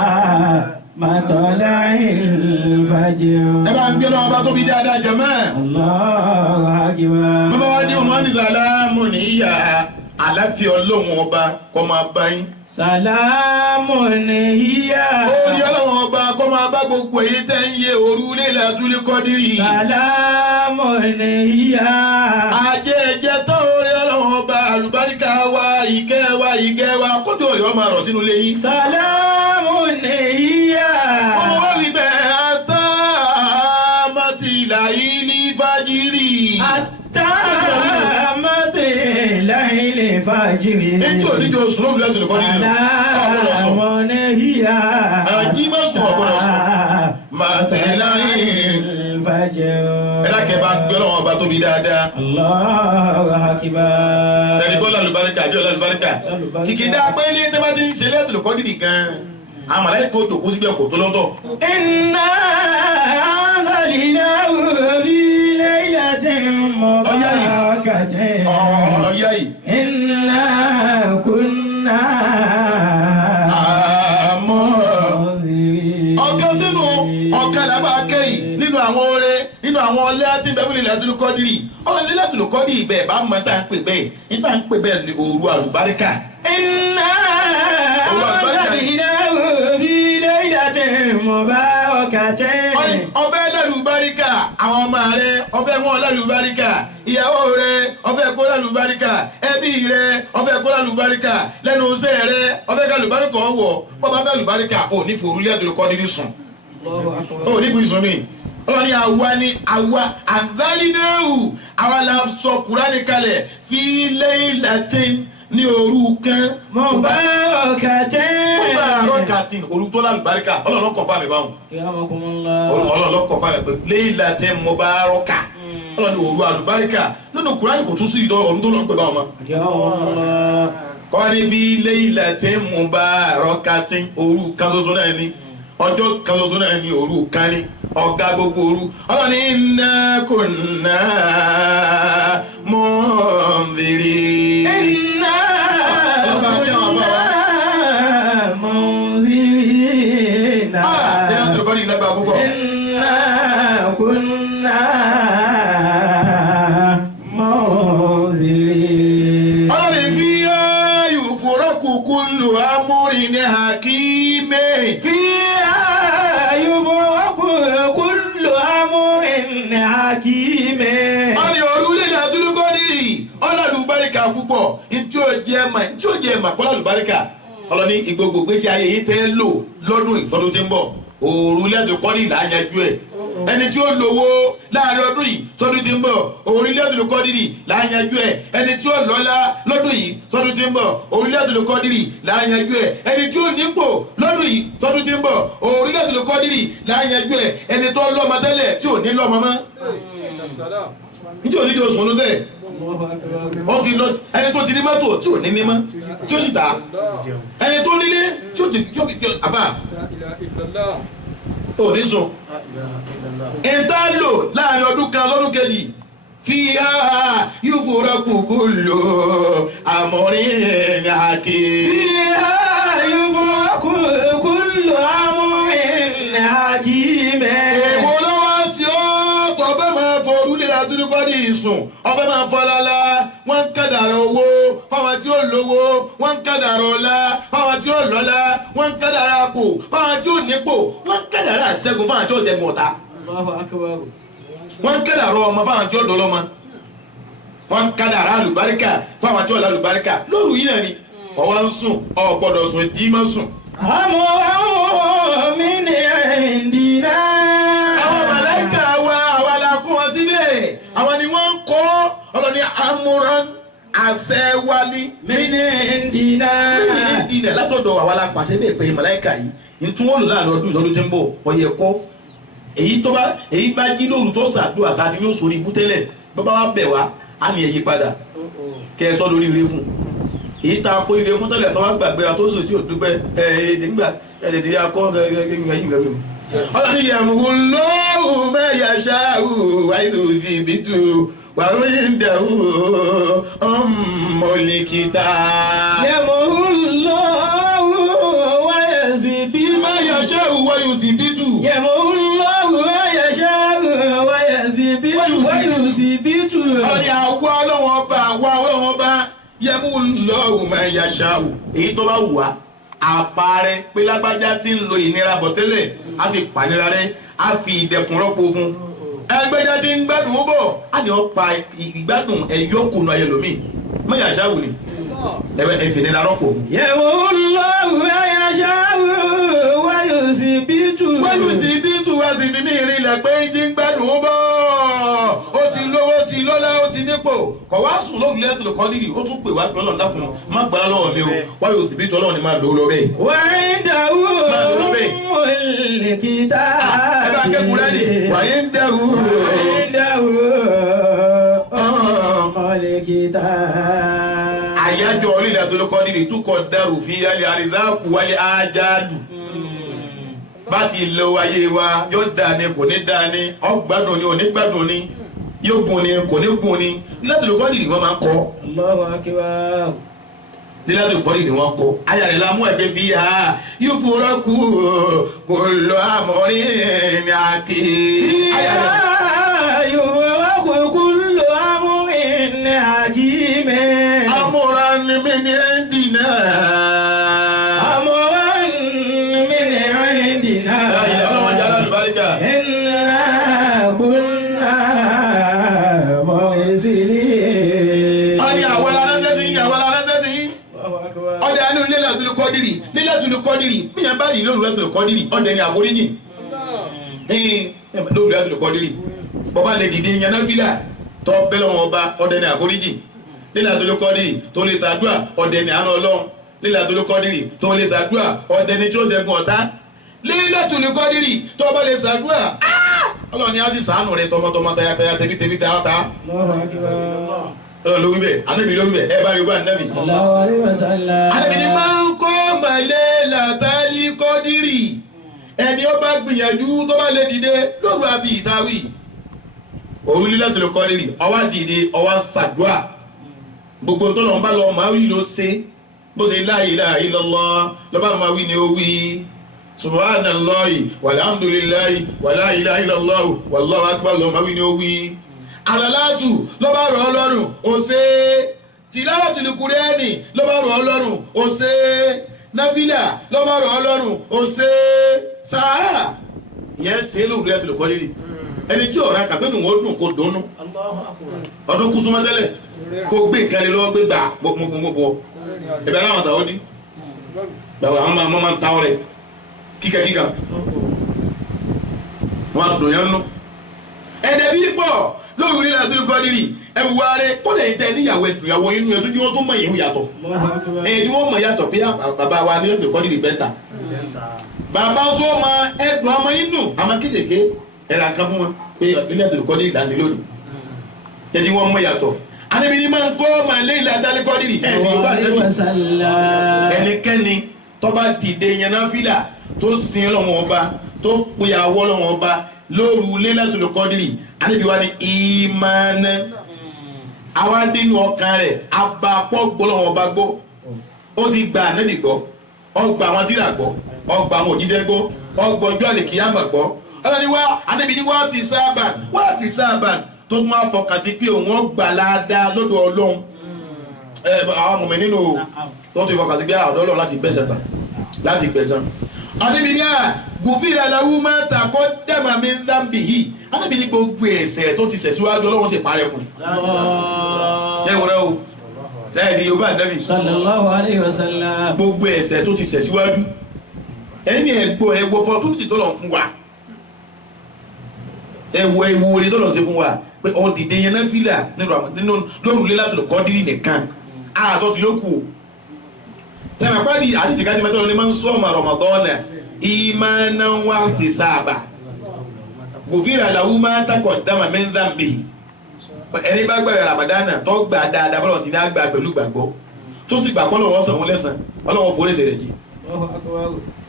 matla'il fajri. ẹ bá ń gbé lọ́wọ́ bá tóbi dáadáa jẹ̀mọ́. Allahu akbar. bàbá wa dé ọmọ ní salamun hiya àlàáfíà Ọlọ́run ọba kó máa bá yín. Salamun hiya. orí Ọlọ́run ọba kó máa bá gbogbo èyí tẹ́ ń yẹ òru Laylatul Qadri. Salamun hiya. ajé ẹ̀jẹ̀ tó orí Ọlọ́run ọba àlùbáríkà wa ìgẹ́ wa kójú ọ̀yọ́ máa rọ̀ sínú ilé yín. Salamun hiya. ọmọ wa rí bẹ́ẹ̀ ata matla'il fajri. Hatta matla'il fajri. ètò oníjọ oṣù lóògùn Laylatul Qadri nínú ọ̀gbọ́dọ̀ sọ. Salamun hiya. àjí mẹ́sùn ọ̀gbọ́dọ̀ sọ. matla'il fajri. ẹ lákẹ́ bá gbé Ọlọ́run ọba tóbi dáadáa. Allahu akbar. sẹ́ni bọ́lá àlùbáríkà àbí ọ̀là àlùbáríkà kìkì dá pé ilé tẹ́ bá ti ń ṣe Laylatul Qadri gan àwọn màláíkà ó jókòó síbẹ̀ kò tó lọ́tọ̀. Inna anzalnahu fi laylatin ọ̀yá mubarak. ọ̀yá yìí. Inna kunna munzirin. ọ̀kan sínú ọ̀kan làbá kẹ́yìn nínú àwọn oore nínú àwọn ọlẹ́ àti ìbẹ̀wò ilẹ̀ àti olùkọ́dìrì ọ̀rọ̀ ilẹ̀ àti olùkọ́dìrì bẹ́ẹ̀ bá mọ̀ tá à ń pè bẹ́ẹ̀ ní tá à ń pè bẹ́ẹ̀ ní òru àlùbáríkà. Inna anzalnahu fi laylatin mubarakatin. ọfẹ́ lálùbáríkà àwọn ọmọ rẹ ọfẹ́ wọn lálùbáríkà ìyàwó rẹ ọfẹ́ kó lálùbáríkà ẹbí rẹ ọfẹ́ kó lálùbáríkà lẹ́nu iṣẹ́ rẹ ọfẹ́ kálùbáríkà ọwọ́ bọ́bá fẹ́ lùbáríkà ò ní forúlé àdúrókọ́dìrì sùn ò ní fi sùn mí ọlọ́ni àwa anzalnahu àwa la sọ Kùránì kalẹ̀ fi laylatin ní òru kan mubarakatin òru tó lálùbáríkà ọlọ́run kọ̀ fáwọn ìbáwọn ọlọ́run kọ̀ fáwọn ìbáwọn laylatin mubaraka ọlọ́run òru àlùbáríkà nínú Kùránì kò tún sí ìdọ́ ọ̀run tó lọ́n pè báwọn mọ́ kọ́ni fi laylatin mubarakatin òru kan ṣoṣo náà ni ọjọ́ kan ṣoṣo náà ni òru kan ni ọ̀gá gbogbo òru ọlọ́ni inna kunna munzirin. Inna munzirin. Inna kunna munzirin. ọlọ́ni fiha yufraku kullu amrin hakim. Fiha yufraku kullu amrin hakim. ọlọ́ni orílẹ̀-èdè àdúrókọ́dìrì ọlọ́lùbáríkà púpọ̀ ntí ó jẹ́ ẹ̀mà pọ́lọ́lùbáríkà ọlọ́ni ìgbogbo gbèsè ayé yìí tẹ́ lò lọ́dún ìsọdún tí ń bọ̀ orílẹ̀-èdè kọ́dìrì là á yanjú ẹ̀ ẹni tí ó lówó láàrin ọdún yìí sọdún tí ń bọ̀ orílẹ̀-èdè kọ́dìrì là á yanjú ẹ̀ ẹni tí ó lọ́lá lọ́dún yìí sọdún tí ń bọ̀ orílẹ̀-èdè kọ́dìrì là á yanjú ẹ̀ ẹni tí ó nípò lọ́dún yìí sọdún tí ń bọ̀ orílẹ̀-èdè kọ́dìrì là á yanjú ẹ̀ ẹni tó lọ́mọ tẹ́lẹ̀ tí ò ní lọ́mọ mọ́ níjẹ́ òní di oṣù olóṣẹ́ wọ́n ti lọ ẹni tó ti ní mọ́tò tí ò ní ní mọ́ tí ó sì tà ẹni tó nílé tí ó ti àbá ò ní sùn ìta lò láàrin ọdún kan lọ́dún kejì fiha yufraku kullu amrin hakim. Fiha yufraku kullu amrin hakim. èwo lọ́wọ́ sí ọ́ tọ́ bẹ́ẹ̀ máa fọ orúlé àdúrókọ́dì sùn ọfẹ́ máa fọ lálá wọ́n ń kádàrá owó fáwọn tí ó lówó wọ́n ń kádàrá ọlá fáwọn tí ó lọ́lá wọ́n ń kádàrá àpò fáwọn tí ó nípò wọ́n ń kádàrá ṣẹ́gun fáwọn tí ó ṣẹ́gun ọ̀tá wọ́n ń kádàrá ọmọ fáwọn tí ó dọ́lọ́mọ wọ́n ń kádàrá àlùbáríkà fáwọn tí ó lálùbáríkà lóru yìí náà ni ọwọ́ ń sùn ò gbọ́dọ̀ sùn jí mọ́ sùn. Àmọ́ mi ní ìdínà. àwọn màláíkà wa àwa la kó wọn síbẹ̀ àwọn ni wọ́n ń kọ́ ọlọ́ni amúran àṣẹ wálé. Mi ní ìdínà. ilẹ̀ látọ̀dọ̀ àwa la pàṣẹ bẹ́ẹ̀ pé màláíkà yìí nítorí wọn lò láàrin ọdún ìtọ́jú tí ń bọ̀ ọyẹ kọ́ èyí bá jí lóru tó ṣàdúrà tàbí yóò sórí ibú tẹ́lẹ̀ bàbá wa bẹ̀ wá á ní ẹ̀yí padà kẹ́ ẹ sọ́ lórí ire fún èyí tá a kó ire fún tẹ́lẹ̀ tó wá gbàgbéra tó sùn tí ò dúpẹ́ nígbà tí a kọ́ gẹ́gẹ́ ọlọ́ni yẹ̀mú lóhùn mẹ́yà ṣáàhù wáyé ìbítú wàrú ìdẹ̀hù ọmọlẹ́kìtà. Yẹ̀mú lóhùn wáyé sí bí. mẹ́yà ṣáàhù wáyé ìbítú. Yẹ̀mú lóhùn wáyé ṣáàhù wáyé sí bí. Wáyé sí bí tù. ọlọ́ni àwa ọlọ́wọ́n ọba yẹ̀mú lóhùn mẹ́yà ṣáàhù èyí tó bá wù wá àpàrẹ pé lágbájá tí ń lo ìnira bọ̀ tẹ́lẹ̀ á sì pànira rẹ̀ á fi ìdẹ̀kùn rọ́pò fún ẹgbẹ́já tí ń gbádùn ó bọ̀ á ní ọ̀pá ìgbádùn ẹ̀yọ́kùnú ayẹlòmí mẹ́yà ṣáàwù ni ẹ̀fìnira rọ́pò fún. Yẹ̀mú lóhùn wáyé ṣáàhù wáyé sí bí tù. wáyé sí bí tù wá sí fi mí ìrìnlẹ̀ pé tí ń gbádùn ó bọ̀ ó ti lówó ti lọ́lá ó ti nípò kọ̀ wá sùn lóògùn lẹ́tọ̀ lọ́kọ́ nídìí ó tún pè wá pé ọlọ́run dákun má gbára lọ́wọ́ mi o wáyé òsì bí tù ọlọ́run ni máa lò ó lọ bẹ́ẹ̀. Wáyé dàwó olùkìtà. ẹ bá kẹ́kùn rẹ́ ni wáyé ń dẹ̀rù. Wáyé dàwó olùkìtà. àyájọ́ orílẹ̀ àdólókọ́ nídìí túkọ̀ dẹrù fi alẹ́ àrísáàkù wálé ájálù bá ti lo ayé wa yóò dá ní kò ní dá ní ọgbádùn ní onígbádùn ní yóò gun ni kò ní gun ni Lailatul Qadri wọ́n máa ń kọ́ Allahu akbar. Lailatul Qadri wọ́n kọ́ ayàrá la mú ẹgbẹ́ fi ha yóò fúra kú kullu amrin hakim ayàrá. Yufraqu kullu amrin hakim. Amran min indina. Amran min indina. Ọlọ́wọ́n jẹ́ alálùbáríkà. Inna kunna mursilin. Wọ́n ní àwọn aránṣẹ́ sí yín, àwọn aránṣẹ́ sí yín. Allahu akbar. Ọdẹ àánú Lailatul Qadri, Lailatul Qadri, bí yẹn bá rí lóru Lailatul Qadri, ọdẹ ni àforíjì. Lóru Lailatul Qadri, bọ́bá lè dìde yẹn náà fílà, tọ́ bẹ́ẹ̀ lọ́wọ́ ọba, ọdẹ ni àforíjì. Lailatul Qadri tó lè ṣàdúà, ọdẹ ni àánú Ọlọ́run. Lailatul Qadri tó lè ṣàdúà, ọdẹ ni tí ó ṣẹ́gun ọ̀tá. Lailatul Qadri tó bá lè ṣàdúà, Ọlọ́run ni á sì ṣàánú rẹ̀ tọmọtọmọ tayataya tẹbítẹbí tààtà. Allahu akbar. Ọlọ́run ló wí bẹ́ẹ̀, Ànábì ló wí bẹ́ẹ̀, ẹ bá Yorùbá Ànábì. Sallallahu alaihi wasallam. Ànábì ni máa ń kọ́ Lailatul Qadri ẹni ó bá gbìyànjú tó bá lè dìde lóru àbí ìtawí òru Lailatul Qadri ọwá dìde ọwá ṣàdúà gbogbo tó lọ́n bá lọ máa wí ló ṣe bó ṣe la ilaha illallah lọ́ba máa wí ni ó wí subhanallahi walhamdulillahi wala ilaha illallah wallahu akbar lọ́ máa wí ni ó wí àlàlátù lọ́ba rọ̀ ọlọ́run ó ṣe Tilawatul Qur'ani lọ́ba rọ̀ ọlọ́run ó ṣe náfílà lọ́ba rọ̀ ọlọ́run ó ṣe sàárà ìyẹn ṣe lóru Lailatul Qadri ẹni tí ọ̀rá kàgbẹ́nu wọn dùn kó dùnnú ọdún kú súnmọ́ tẹ́lẹ̀ kó gbé nǹkan lé lọ́wọ́ gbé gbà gbogbo ẹ̀bẹ̀ aláwọ̀ Saudi gbàgbọ́ àwọn máa ń ta ọrẹ kíkà wọn dùn yẹn nù ẹ̀dẹ̀ bí pọ̀ lóru Lailatul Qadri ẹ̀wù wa rẹ kọ́lẹ̀ yìí tẹ níyàwó ẹ̀dùnyàwó inú ẹ̀ tó jí wọ́n tó mọ̀ ìhun yàtọ̀ ẹ̀yìn tí wọ́n mọ̀ yàtọ̀ pé bàbá wa ní Lailatul Qadri bẹ́ta bàbá sọ ma ẹ̀dùn ọmọ inú àmọ́ kékèké ẹ̀rà kan fún wọn pé Lailatul Qadri ìdánsẹ́ lónìí ẹ̀dí wọ́n mọ̀ yàtọ̀ Ànábì ní máa ń kọ́ máa Lailatul Qadri ẹ̀sìn Yorùbá Ànábì ẹnikẹ́ni tó bá dìde yẹn náfílà tó sin Ọlọ́run ọba tó pèyàwó Ọlọ́run ọba lóru Lailatul Qadri Ànábì wa ní ìmánà àwọn adínú ọkàn rẹ̀ abapọ̀ gbọ́lọ́wọ́ ọba gbọ́ ó sì gba Ànábì gbọ́ ọgbà àwọn tírà gbọ́ ọgbà àwọn òjíṣẹ́ gbọ́ ọgbà ọjọ́ àlèkìyàmà gbọ́ ọlọ́ni wá Ànábì ní wọ́n ti sábà tó tún wá fọkàn sí pé òun ọgbà ládàá lọ́dọ̀ Ọlọ́run àwọn mọ̀mọ́ nínú tó tún fọkàn sí pé àdọ́ Ọlọ́run láti gbẹ̀sẹ̀ tà láti gbẹ̀sán Ànábì ní gùfìrà làwọn máa ń takọ́ dẹ́mà mi ń dábì yìí Ànábì ní gbogbo ẹ̀ṣẹ̀ tó ti ṣẹ̀ síwájú Ọlọ́run sì parẹ́ fún un ṣé ìwúrẹ́ o sẹ́yìn sí Yorùbá Ànábì sallallahu alaihi wasallam. gbogbo ẹ̀ṣẹ̀ tó ti ṣẹ̀ síwájú ẹni ẹ̀wọ̀ opportunity tó lọ fún wa ẹ̀wọ̀ orí tó lọ sí fún wa pé ọ̀dìdẹ yẹn náà fílà nínú lóru Lailatul Qadri nìkan àṣọ tí yóò kù sẹ́yìn àpáàdì àti tìkájí mẹ́tọ́lọ́ ní máa ń sọ́ọ̀mà Ramadan imanan wa ihtisaba gufira lahu ma taqaddama min dhanbihi ẹni bá gbàgbé Ramadan tó gbà dáadáa bọ́lọ̀ tí ní àgbà pẹ̀lú gbàgbọ́ tó sì gbà pọ́lọ̀ wọ́n sàn wọ́n lẹ́sàn Ọlọ́run forí ṣe rẹ̀ jì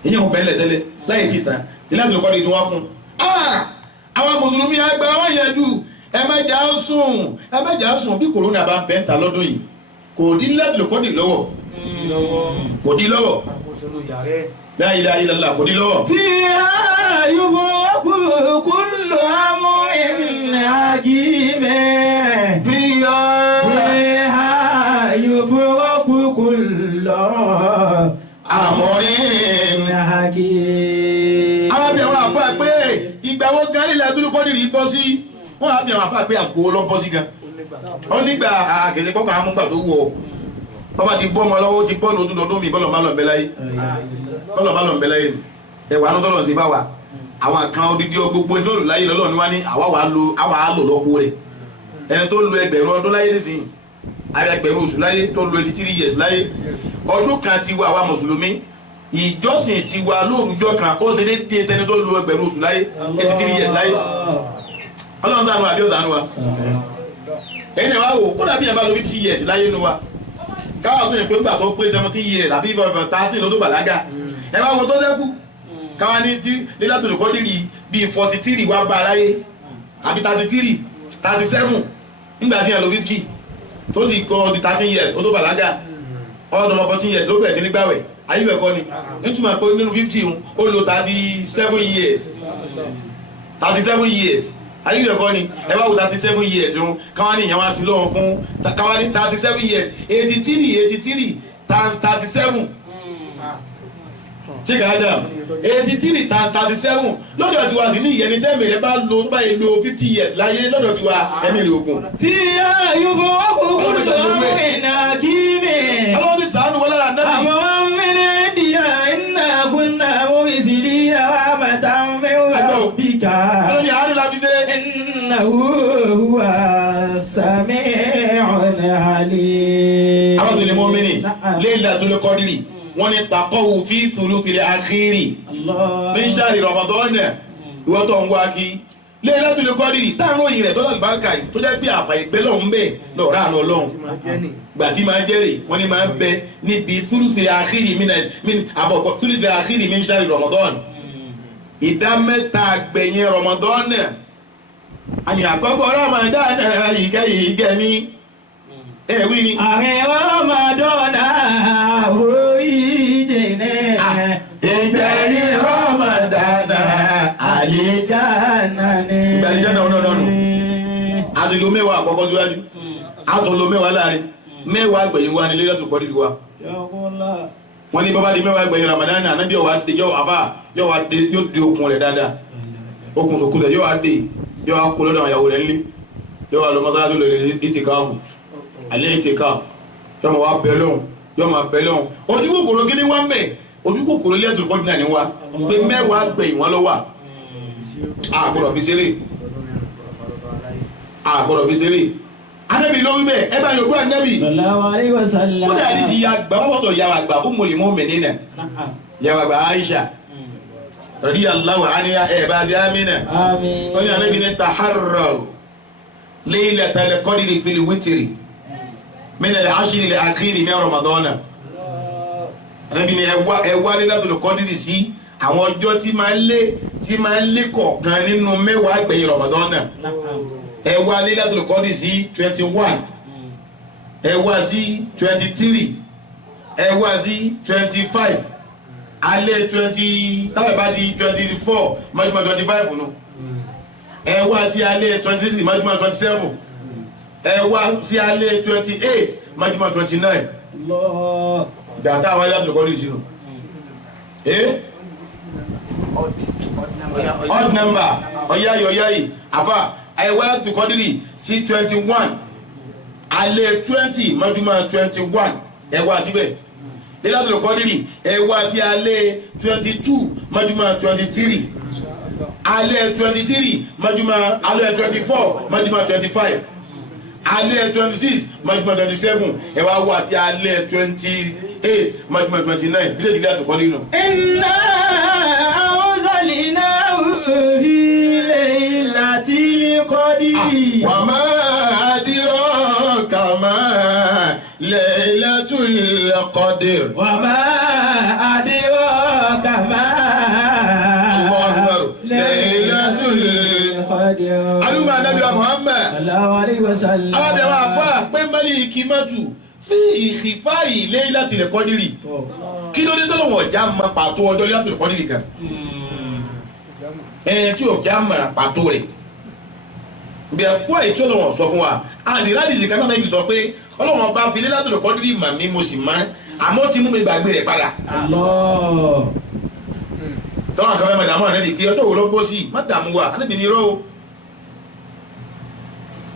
ìyẹn ò bẹ̀rẹ̀ tẹ́lẹ̀ láyé tí ìtàn Lailatul Qadri tí wọ́n kún àwọn mùsùlùmí agbára wọ́n yẹn jù ẹ má jà sùn bí kòrónà bá ń bẹ́ ń ta lọ́dún yìí kò dín Lailatul Qadri lọ́wọ́ kò dín lọ́wọ́ la ilaha illallah kò dín lọ́wọ́. Fiha yufraqu kullu amrin hakim. Fiha yufraqu kullu amrin hakim. àwọn bí àwọn àfáà pé ìgbà wo gan Lailatul Qadri bọ́ sí wọ́n á bí àwọn àfáà pé àsìkò lọ bọ́ sí gan ó nígbà àkèsè pọ́kàn amúgbà tó wọ̀ bọ́bá ti bọ́ ọmọ lọ́wọ́ ti bọ́ọ̀nù ojú lọ́dún mi bọ́lọ̀ má lọ ń bẹ láyé ni ẹ̀wà anú tọ́lọ̀ sí fáwà àwọn kan odidi gbogbo tó lò láyé lọ́lọ́ ni wá ní àwa á lò lọ́pọ̀ rẹ̀ ẹni tó lo ẹgbẹ̀rún ọdún láyé nísìnyí ẹgbẹ̀rún oṣù láyé tó lo 83 years láyé ọdún kan ti wà àwa mùsùlùmí ìjọsìn ti wà lóòrùjọ kan ó ṣe déédéé tẹni tó lo ẹgbẹ̀rún oṣù láyé 83 years láyé Ọlọ́run ṣàánú àbí ó ṣàánú wa ẹ̀yin náà wá wò kódà bí ẹ bá lo 50 years láyé nu wa káwọn tó yẹ pé ńgbà tó pé 17 years àbí 13 ló tó bàlágà ẹ bá wọn tó ṣẹ́kù káwọn ní tí Lailatul Qadri bíi 43 wá bá aláyé àbí 33 37 nígbà tí yẹn lo 50 tó sì kọ́ di 13 years ó tó bàlágà ọdún ọmọ 14 years ló bẹ̀rẹ̀ sí ní gbàwẹ̀ ayé ẹ̀kọ́ ni nítumọ̀ pé nínú 50 ó lo 37 years 37 years ayé ẹ̀kọ́ ni ẹ bá wo 37 years rún káwọn ní ìyẹn wá sí lọ́wọ́ fún káwọn ní 37 years 83 times 37 ṣé kàá dà 83 times 37 lọ́dọ̀ tí wá sí ní ìyẹn ní tẹ́ẹ̀mì rẹ bá lo 50 years láyé lọ́dọ̀ tí wá ẹ̀mí rẹ ogun. fi ayò fọwọ́ kúkú tó ìnà kí mi. ọlọ́run ti sàánú wọn lára náà. àwọn mẹ́rin dìyà iná kúnná wọ́n ìsìlí àwọn àmàtà mẹ́wàá bíkà. ọlọ́run yà á ní láfi ṣe. iná wúwa sàmì ọ̀nà àlè. àwọn tó lè mọ́ mẹ́rin Laylatul Qadri wọ́n ní taqawu fi thuluthil akhiri min shahri Ramadan ìwọ́ tó ń wá kí Laylatul Qadri táwọn òyìn rẹ̀ tó lọ́lù báńkà yìí tó jẹ́ pé àfà ìgbẹ́ lọ́hún bẹ́ẹ̀ lọ́ọ̀rá àná ọlọ́run gbà tí máa jẹ́rè wọ́n ní máa ń bẹ níbi thuluthil akhiri àbọ̀pọ̀ thuluthil akhiri min shahri Ramadan ìdá mẹ́ta gbẹ̀yìn Ramadan àní àkọ́kọ́ Ramadan ìkẹyìí gẹ̀mí wí ni. ààrẹ Ramadan ìgbẹ̀yìn Ramadan àlìjáná ni. ìgbẹ̀yìn jẹ́ náà àti lo mẹ́wàá àkọ́kọ́ síwájú àtún lo mẹ́wàá láàrin mẹ́wàá gbẹ̀yìn wa ní Laylatul Qadri wa. wọ́n ní bàbá di mẹ́wàá gbẹ̀yìn Ramadan ànábì yóò di okùn rẹ̀ dáadáa okùn sòkú rẹ̀ yóò wá kó lọ́dọ̀ àwọn ìyàwó rẹ̀ ńlé yóò wá lọ mọ́sálásí lọ ìtìkáàfù alẹ́ ìtìkáàfù yóò máa wá bẹ̀ lọ́hùn ojú kòkòrò kí ni wá ń bẹ̀ ojú kòkòrò Laylatul Qadri náà ni wá pé mẹ́wàá gbẹ̀yìn wọn lọ́wọ́ àgbọ̀dọ̀ fi ṣeré Ànábì ló wí bẹ́ẹ̀ ẹ bá yọ̀gbọ́ Ànábì sallallahu alaihi wasallam. ó dàbí ti ya gbà wọ́n fọ́tọ̀ yàwó àgbà Ummul Mu'minina yàwó àgbà Aisha radiyallahu anha ẹ̀ bá ti Amina àmín. wọ́n ní Ànábì ní taharraw Laylatul Qadri fil witri min al-ashri al-akhiri min Ramadana Ànábì ní ẹ wá Laylatul Qadri sí àwọn ọjọ́ tí máa ń lé kọ̀ọ̀kan nínú mẹ́wàá gbẹ̀yìn Ramadana ẹ wá Laylatul Qadri sí 21 ẹ wá sí 23 ẹ wá sí 25 alẹ́ 20 táwọn bá di 24 májúmọ́ 25 nù ẹ wá sí alẹ́ 26 májúmọ́ 27 ẹ wá sí alẹ́ 28 májúmọ́ 29 gbàtà àwọn Laylatul Qadri sínú odd number ọ̀yáyì àfà àìwá Laylatul Qadri sí 21 alẹ́ 20 májúmọ́ 21 ẹ wá síbẹ̀ Laylatul Qadri ẹ wá sí alẹ́ 22 májúmọ́ 23 alẹ́ 23 májúmọ́ alẹ́ 24 májúmọ́ 25 alẹ́ 26 májúmọ́ 27 ẹ wá sí alẹ́ 28 májúmọ́ 29 bí lè ti Laylatul Qadri nù. Inna anzalnahu fi Laylatil Qadri. Wa ma adraka ma Laylatul Qadri. Wa ma adraka ma Laylatul Qadri. Alúmọ̀ Ànábì Muhammad. Sallallahu alaihi wasallam. Àwọn àbẹ̀wò àfà pé mẹ́lìkì mọ́tù fi ìkìfáì Laylatul Qadri. Kí ló dé tó lọ́wọ́ ọ̀já máa pàtó ọjọ́ Laylatul Qadri kan? Tí ọ̀já máa pàtó rẹ̀. Bí ẹ̀kọ́ èyí tí Ọlọ́run sọ fún wa, a sì rádìsì kan náà sọ pé Ọlọ́run bá fi Laylatul Qadri mà mí mo sì máa àmọ́ tí mú mi gbàgbé rẹ̀ padà. Tọ́lá kan fẹ́ máa dààmú Ànábì kí ọjọ́ wo ló bọ́ sí má dààmú wa Ànábì ní irọ́ o.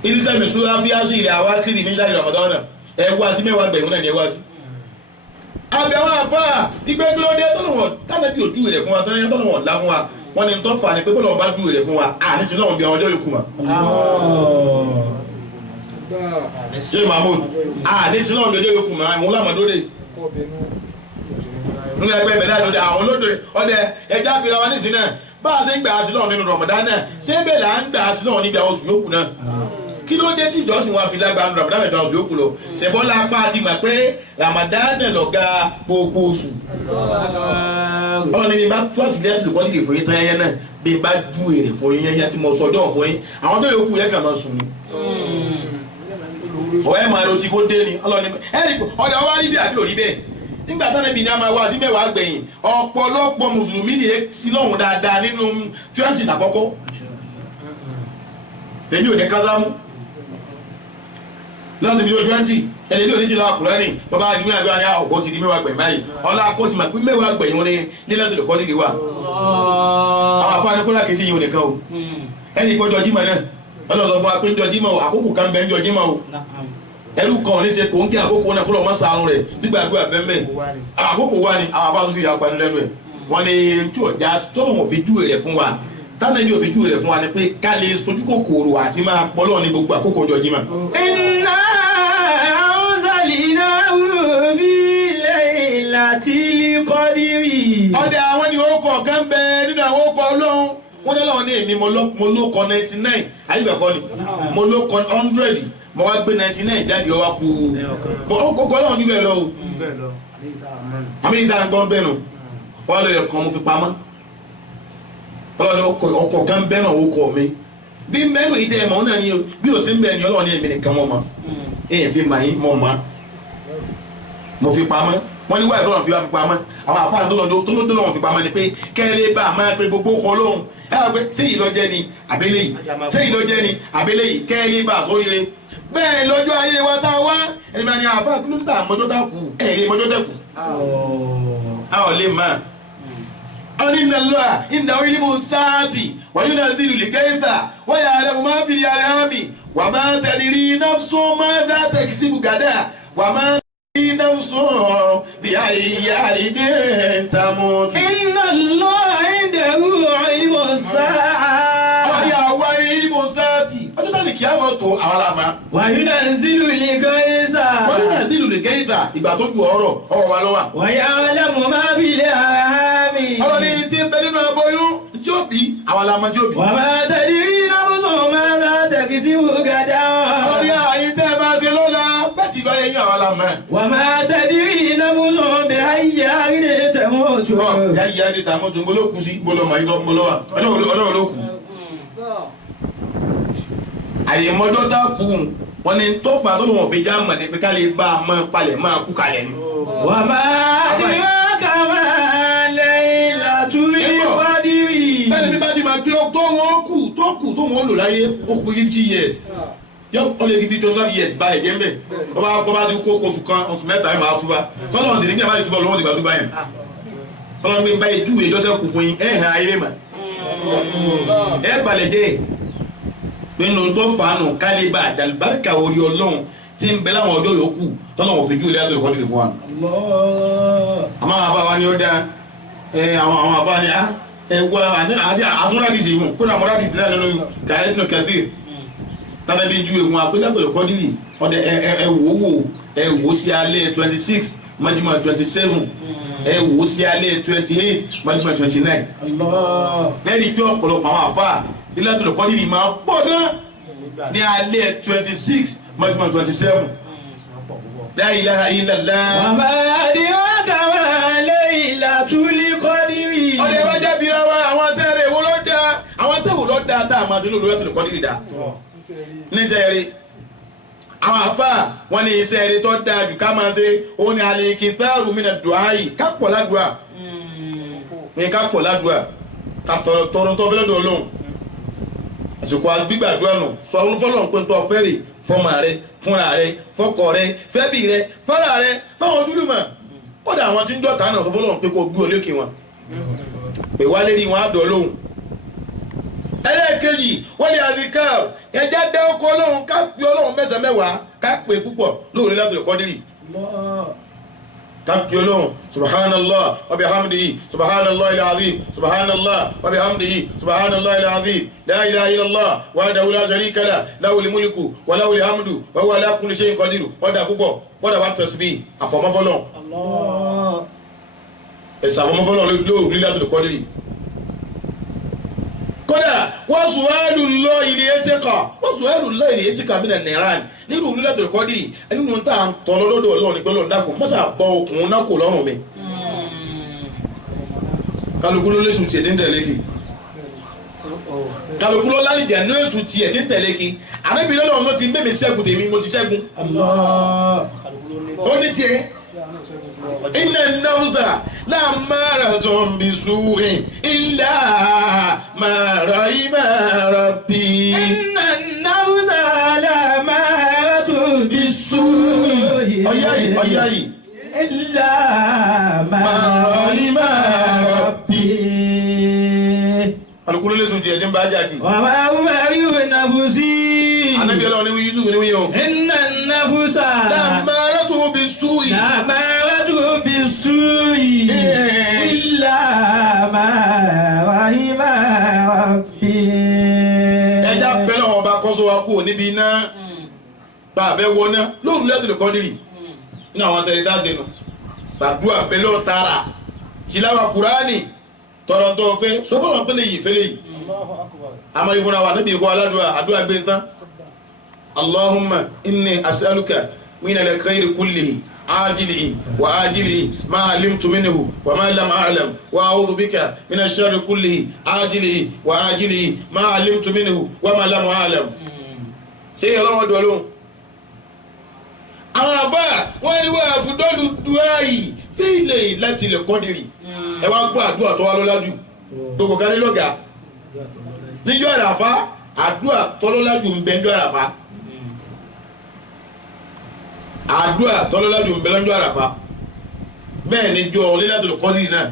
Irisẹ́ mi súra fi á sí ilẹ̀ àwa kiri min shahri Ramadan ẹ wá sí mẹ́wàá gbẹ̀rún náà ni ẹ wá sí. Àbẹ̀wò àfà ìgbẹ́ kí ló dé tọ́lọ́wọ̀n tánàbí ojú rẹ̀ fún wa tọ́lọ́wọ̀n lá fún wa wọ́n ní tó fà ní pé bọ́lọ̀ bá ju rẹ̀ fún wa à ní sinú àwọn bí àwọn ọjọ́ yòókù mà. Ṣé Mahmood à ní sinú àwọn ọjọ́ yòókù mà àwọn lámàdóde nínú ẹgbẹ́ ìbẹ̀lẹ̀ àdóde àwọn olóde ọdẹ ẹja àbíra wa nísìnyí náà bá a ṣe ń gbà á sí náà nínú Ramadan náà ṣé bẹ́ẹ̀ là ń gbà á sí náà níbi àwọn oṣù yòókù náà kí ló dé tí ìjọsìn wa fi lágbára nínú Ramadan ìjọ oṣù yòókù lọ ṣẹ̀bọ́lá apá ti mọ̀ pé Ramadan lọ̀gá gbogbo oṣù ọlọ́ni ní bá tó àsìlẹ̀ Laylatul Qadri fún yín tán yẹn náà bí bá ju èrè fún yín yẹn tí mo sọjọ́ fún yín àwọn tó yòókù yẹn kàn máa sùn ni. ọ̀ẹ́ máa ro tí kò dé ni ọlọ́ni ẹ̀rí ọ̀dà wa rí bí àbí òrí bẹ́ẹ̀ nígbà táwọn ẹbí ni a máa wá sí mẹ́wàá gbẹ̀yìn ọ̀pọ̀lọpọ̀ mùsùlùmí ni sí lọ́hùn dáadáa nínú 20 àkọ́kọ́ lèmi ò jẹ́ kásámù lọ́dún bí ó 20 ẹni ní oníṣẹ́ lọ́wọ́ kùránì bàbá àdìmí àgbà ní ọ̀pọ̀ ti di mẹ́wàá gbẹ̀yìn báyìí ọlá akó ti máa pín mẹ́wàá gbẹ̀yìn wọn ní nílẹ̀ tó lè kọ́ dìde wà àwọn afáàní kó lákèsí yìí nìkan o ẹni ìpọ́jọ jímọ̀ náà ọlọ́sọ fún apéjọ jímọ̀ o àkókò kan bẹ́ẹ̀ ń jọ jímọ̀ o ẹrú kan ò ní ṣe kò ń gé àkókò náà kó lọ́ mọ́ sàárùn rẹ̀ gbígbàgbé àbẹ́mẹ́ àkókò wà ní àwọn afáàní sì yà panu lẹ́nu ẹ̀ wọ́n ní tí ọ̀já tọ́lọ̀ wọn fi júwe rẹ̀ fún wa táwọn ẹni ò fi júwe rẹ̀ fún wa ni pé ká lè sojú kòkòrò àti máa pọ́lọ́ ní gbogbo àkókò ọjọ́ jímọ̀. Inna anzalnahu fi laylatil qadri. ọ̀dẹ̀ àwọn ni ó kọ̀ kan bẹ nínú àwọn ó kọ̀ ọlọ́run wọ́n ní ọlọ́run ní èmi mo ló kọ 99 ayíbẹ̀kọ́ ni mo ló kọ 100 mo wá gbé 99 jáde ọwá kú ó kọ́ ọlọ́run níbẹ̀ lọ o àmì ìta nǹkan bẹ́ẹ̀ nù wọ́n lọ ẹ̀kan mo fi pamọ́ ọlọ́run ọkọ̀ kan bẹ́ẹ̀ náà ó kọ̀ mi bí mẹ́nu ìtẹ́ ẹ̀mọ́ náà ni bí ò sí ń bẹ̀ ni ọlọ́run ní èmi nìkan mọ́ ma èyàn fi màá yín mọ́ ma mo fi pamọ́ wọ́n ní wáyé tó lọ́n fi wá fi pamọ́ àwọn àfáà tó lọ́n fi pamọ́ ni pé kẹ́lẹ́ bá a máa pe gbogbo ọkọ̀ lóhùn ẹ wá pé ṣé yìí lọ jẹ́ ni àbẹ́lẹ́ yìí ṣé yìí lọ jẹ́ ni àbẹ́lẹ́ yìí kẹ́lẹ́ bá a sórí rẹ bẹ́ẹ̀ lọ́jọ́ ayé wa tá a wá ẹni máa ní àfáà kìlómítà mọ́jọ́ tá kù ẹ̀ẹ́dẹ́ mọ́jọ́ tẹ̀ kù a ò lè máa ọdún iná lọ́à iná ilmu sáàtì wàyí náà sí ìlú kẹ́ńtà wáyà rẹ̀ mo máa fi yàrá hàmì wà máa tẹ̀lé nafsun máa dá tẹ̀kísìbù gàdá wà máa tẹ̀lé nafsun bí ayé àrídé tamut. Inna Allaha indahu ilmu sáà. ọdún àwọn ilmu sáàtì ọdún tàbí kí á mọ̀ tó àwọn àlàmà. Wa yunazzilu al-ghaytha. wọ́n yóò sí ìlú kẹ́ńtà ìgbà tó ju ọ̀rọ̀ ọwọ́ wa lọ́wọ́. Wa ya'lamu ma fil arhami. ọlọ́ni tí ń bẹ nínú aboyún tí ó bí àwọn àlàmà tí ó bí. Wa ma tadri nafsun madha taksibu gadan. ọlọ́ni àyín tẹ́ ẹ bá ṣe lọ́la bẹ́ẹ̀ ti lọ yẹ yín àwọn àlàmà. Wa ma tadri nafsun bi ayyi ardin tamutu. ya yìí á di tààmú tún gbóló kù sí gbóló màá yín gbóló wa ọlọ́run ló kù. àyè mọ́jọ́ tá kù wọ́n ní tó fà tó lọ́wọ́ fi já mọ̀ ní pé ká lè bá a máa palẹ̀ máa kú kalẹ̀ ni. Wa ma adraka ma laylatul qadri. bẹ́ẹ̀ni bí bá ti máa gbé tó wọ́n lò láyé ó kú 50 years yọ ọ lè fi bí 25 years báyìí jẹ́ mbẹ́ ọba bá ti kó oṣù kan oṣù mẹ́ta ẹ̀ máa túbà tọ́lọ́run sì ní bí ẹ̀ bá ti túbà lọ́wọ́ ti gbà túbà yẹn tọ́lọ́run bí báyìí júwèé dọ́tẹ́ kù fún yín ẹ̀ hàn ayé mà ẹ̀ balẹ̀ jẹ́ nínú tó fàánù kálíbà àdàlùbáríkà orí ọlọ́run tí ń bẹ láwọn ọjọ́ yòókù tọ́lọ́run fi júwèé lẹ́yìn tó kọ́ fún wa. àmọ́ àwọn àbá wa ni ó dá àwọn àbá ni ẹ̀wọ́ àtúndàdìsì fún kó náà mọ́dàdìsì náà nínú kàyẹ́dínú kẹsìrì tàbí júwèé fún wa pé látọ̀ lè kọ́ dìrì ọdẹ ẹ̀wò sí alẹ́ 26 májúmọ́ 27 ẹ̀wò sí alẹ́ 28 májúmọ́ 29 lẹ́yìn pé ọ̀pọ̀lọpọ̀ àwọn àfáà ilé tó lè kọ́ nínú ìmọ̀ pọ̀ gan ní alẹ́ 26 májúmọ́ 27 la ilaha illallah. Wa ma adraka ma laylatul qadri. ọdẹ wá jẹ́ bíra wa àwọn sẹ́ẹ̀rẹ̀ wo ló dá àwọn sẹ́ẹ̀wò ló dá tá a máa ṣe lóòrùn tó lè kọ́ nínú ìdá ní sẹ́ẹ̀rẹ̀ àwọn àfáà wọn ní sẹ́ẹ̀rẹ̀ tó dáa jù ká máa ṣe òun ni al-iktharu mina du'ai kápọ̀ ládùá ní kápọ̀ ládùá ká tọrọ tó fẹ́ lọ́dọ̀ Ọlọ́run àsìkò gbígbàdúrà nù sọ olúfọlọ́n pé tó fẹ́rẹ̀ fọmọ rẹ fúnra rẹ fọkọ rẹ fẹ́bí rẹ fọ́nà rẹ fáwọn ojúlùmọ̀ ó dà àwọn tí ń jọ́ta náà sọ fọlọ́n pé kò gbé olékè wọn pè wá lérí wọn á dọ̀ lóhùn. ẹlẹ́ẹ̀kejì wọ́n ní àdìkà ẹja dá ọkọ Ọlọ́run ká pè Ọlọ́run mẹ́sàn-án mẹ́wàá ká pè púpọ̀ lóòrè Lailatul Qadri ká pè Ọlọ́run subhanallah wa bihamdihi subhanallah al-azim subhanallah wa bihamdihi subhanallah al-azim la ilaha illallah wahdahu la sharika lahu lahul mulku wa lahul hamdu wa huwa ala kulli shay'in qadir wọ́dà púpọ̀ wọ́dà wá tasbih àfọ̀mọ́fọ́lọ́ ẹ̀sà àfọ̀mọ́fọ́lọ́ lóòrè Lailatul Qadri kódà wọ́n sùwárù lọ ilé etíkà wọ́n sùwárù lọ ilé etíkà mí nà nìran nínú Lailatul Qadri nínú tá à ń tọ́ lọ́dọ̀ Ọlọ́run ní pẹ́lú ọ̀dàkùn mọ́sà bọ okùn náà kò lọ́rùn mi kálukú ló lẹ́sùn tiẹ̀ díndẹ̀ lẹ́kì kálukú lọ lálẹ́ jẹ́ nọ́ọ̀sù tiẹ̀ tí ń tẹ̀lé kí ànábì lọ́lọ́run ló ti ń bẹ̀mí ṣẹ́gun tèmi mo ti ṣẹ́gun ó ní tiẹ̀ inna an-nafsa lammaratun bisu'i illa ma rahima rabbi. Inna an-nafsa lammaratun bisu'i ọ̀yá yìí illa ma rahima rabbi. alukulu lè sùn tiẹ̀ tí ń bá jáde. Wa ma ubari'u nafsi. ànábì ọlọ́run ní wíyí ní wíyí o. Inna an-nafsa lammaratun bisu'i. lammaratun bisu'i illa ma rahima rabbi. ẹja pẹ́lú àwọn ọba kọ́sọ́ wa kú níbi iná bá a fẹ́ wọná lóòrùn lẹ́tọ̀ọ́ kọ́dírì nínú àwọn sẹ́yìn tá a ṣe nù gbàdúrà pẹ́lú tààrà tìláwà kùránì tọrọntọrọ fẹ́ sọ́kọ̀rọ̀ pẹ́lẹ́ yìí fẹ́lẹ́ yìí àmọ́ ìfúnra wa níbi ìkọ́ aládùá àdúrà gbé tán Allahumma inni as'aluka min al-khayri kullihi عاجله وآجله ما علمت منه وما لم أعلم وأعوذ بك من الشر كله عاجله وآجله ما علمت منه وما لم أعلم ṣé Ọlọ́run dùn lóhùn àwọn àbá wọn ni wọ́n àfùdọ́lù duayi fílẹ̀ láti ilẹ̀ kọ́dìrì ẹ wá gbọ́ àdúrà tó wá lọ́lá jù gbogbo kan ní lọ́gà níjọ́ àràfá àdúrà tó lọ́lá jù ń bẹ níjọ́ àràfá àdúrà tọ́lọ́lájú ń bẹ lọ́jọ́ àràfà bẹ́ẹ̀ ni jọ Lailatul Qadr náà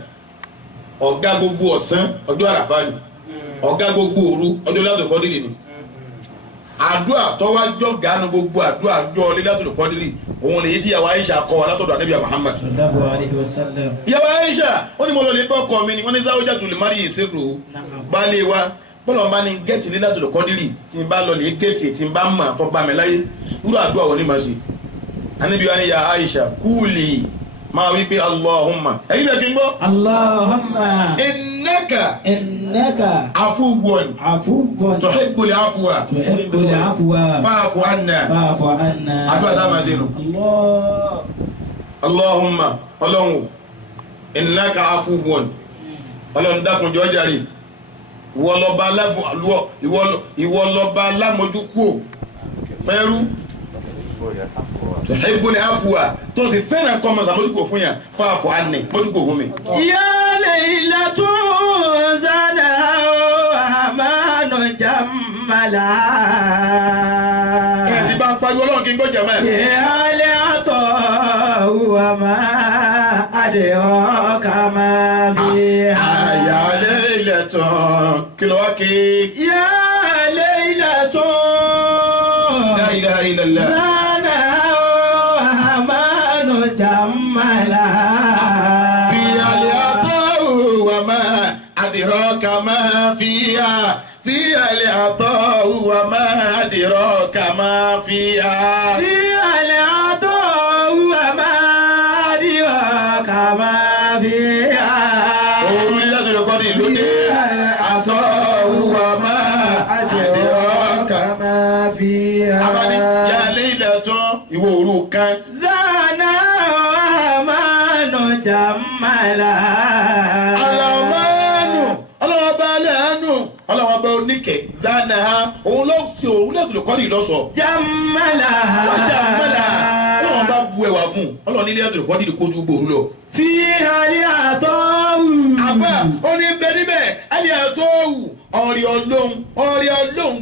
ọ̀gá gbogbo ọ̀sán ọjọ́ àràfà ni ọ̀gá gbogbo òru ọjọ́ Lailatul Qadr ni àdúrà tọ́wájọ́ gánú gbogbo àdúrà jọ Lailatul Qadr òun lè yí tí yàwó Aisha kọ́ wa látọ̀dọ̀ Ànábì Muhammad sallallahu alaihi wasallam. yàwó Aisha ó ní mo lọ lè bọ́ ọkọ mi ni wọ́n ní zawjatul mar'i sirru baálé wa bọ́lọ̀ bá ní gẹ́ẹ̀tì Lailatul Qadr tí n bá lọ lè gẹ́ẹ̀tì tí n bá mọ̀ tó bá mi láyé irú àdúrà wọn ni màá ṣe Ànábì wa ni ya Aisha kúùlì máa wí pé Allahumma ẹ̀yí bẹ̀ kí n gbọ́. Allahumma innaka afuwwun tuhibbul afwa fa'fu anna àdúrà tá a máa ṣe nù. Allahumma ọlọ́run innaka afuwwun ọlọ́run dákun jọ̀ọ́ jàre ìwọ lọ́ba alámọ̀júkú fẹ́rú tuhibbul afwa tó sì fẹ́ràn kọ́ mọ̀sá mójúkò fún yàn fa'fu anni mójúkò fún mi. Ya laylatun zana amanu jammala. ẹ̀ ti bá ń pariwo ọlọ́run kí n gbọ́ jẹ̀mọ́ ẹ̀. Ya li'ata wa ma adraka ma fiha. Ya laylatun kí ló wá kí. Ya laylatun La ilaha illallah. zana amanu jammala. فيها العطاء وما أدراك ما فيها فيها العطاء وما أدراك ما فيها فيها العطاء وما أدراك ما فيها. Lailatul Qadr lóde العطاء وما أدراك ما فيها abani ya Laylatun ìwọ òru kan. Zana amanu jammala. Alamanu ọlọ́wọ́ bá lẹ́hánú ọlọ́wọ́ bá oníkẹ̀ zana ha òun ló ṣe òun Lailatul Qadr lọ́sọ̀ọ́. Jammala. Wájà mọ́lá ọlọ́wọ́ bá bu ẹwà fún ọlọ́wọ́ ní Lailatul Qadr kojú gbòòrú lọ. Fiha al-'ata'u. àbá ó ní bẹ níbẹ̀ ayé àtọ́wù ọ̀rẹ́ ọlọ́run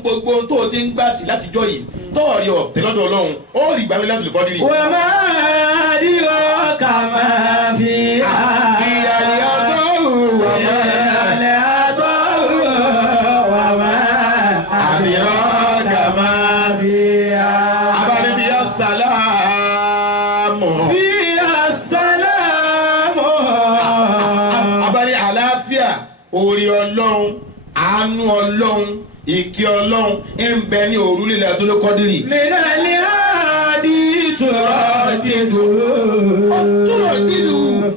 gbogbo tó ti ń gbà tì látijọ́ yìí tọ́ọ̀rẹ́ ọ̀tẹ̀ lọ́dọ̀ ọlọ́run ó rí gbàmí Lailatul Qadr. Wa ma adraka ma fiha. Fiha al-'ata'u wa ma adraka ma fiha. abánibi asàlámù. abáni àlàáfíà orí ọlọ́run àánú ọlọ́run ìkẹ́ ọlọ́run ń bẹ ní òru Lailatul Qadr. Minali adi turadidu. túrọ̀ dídù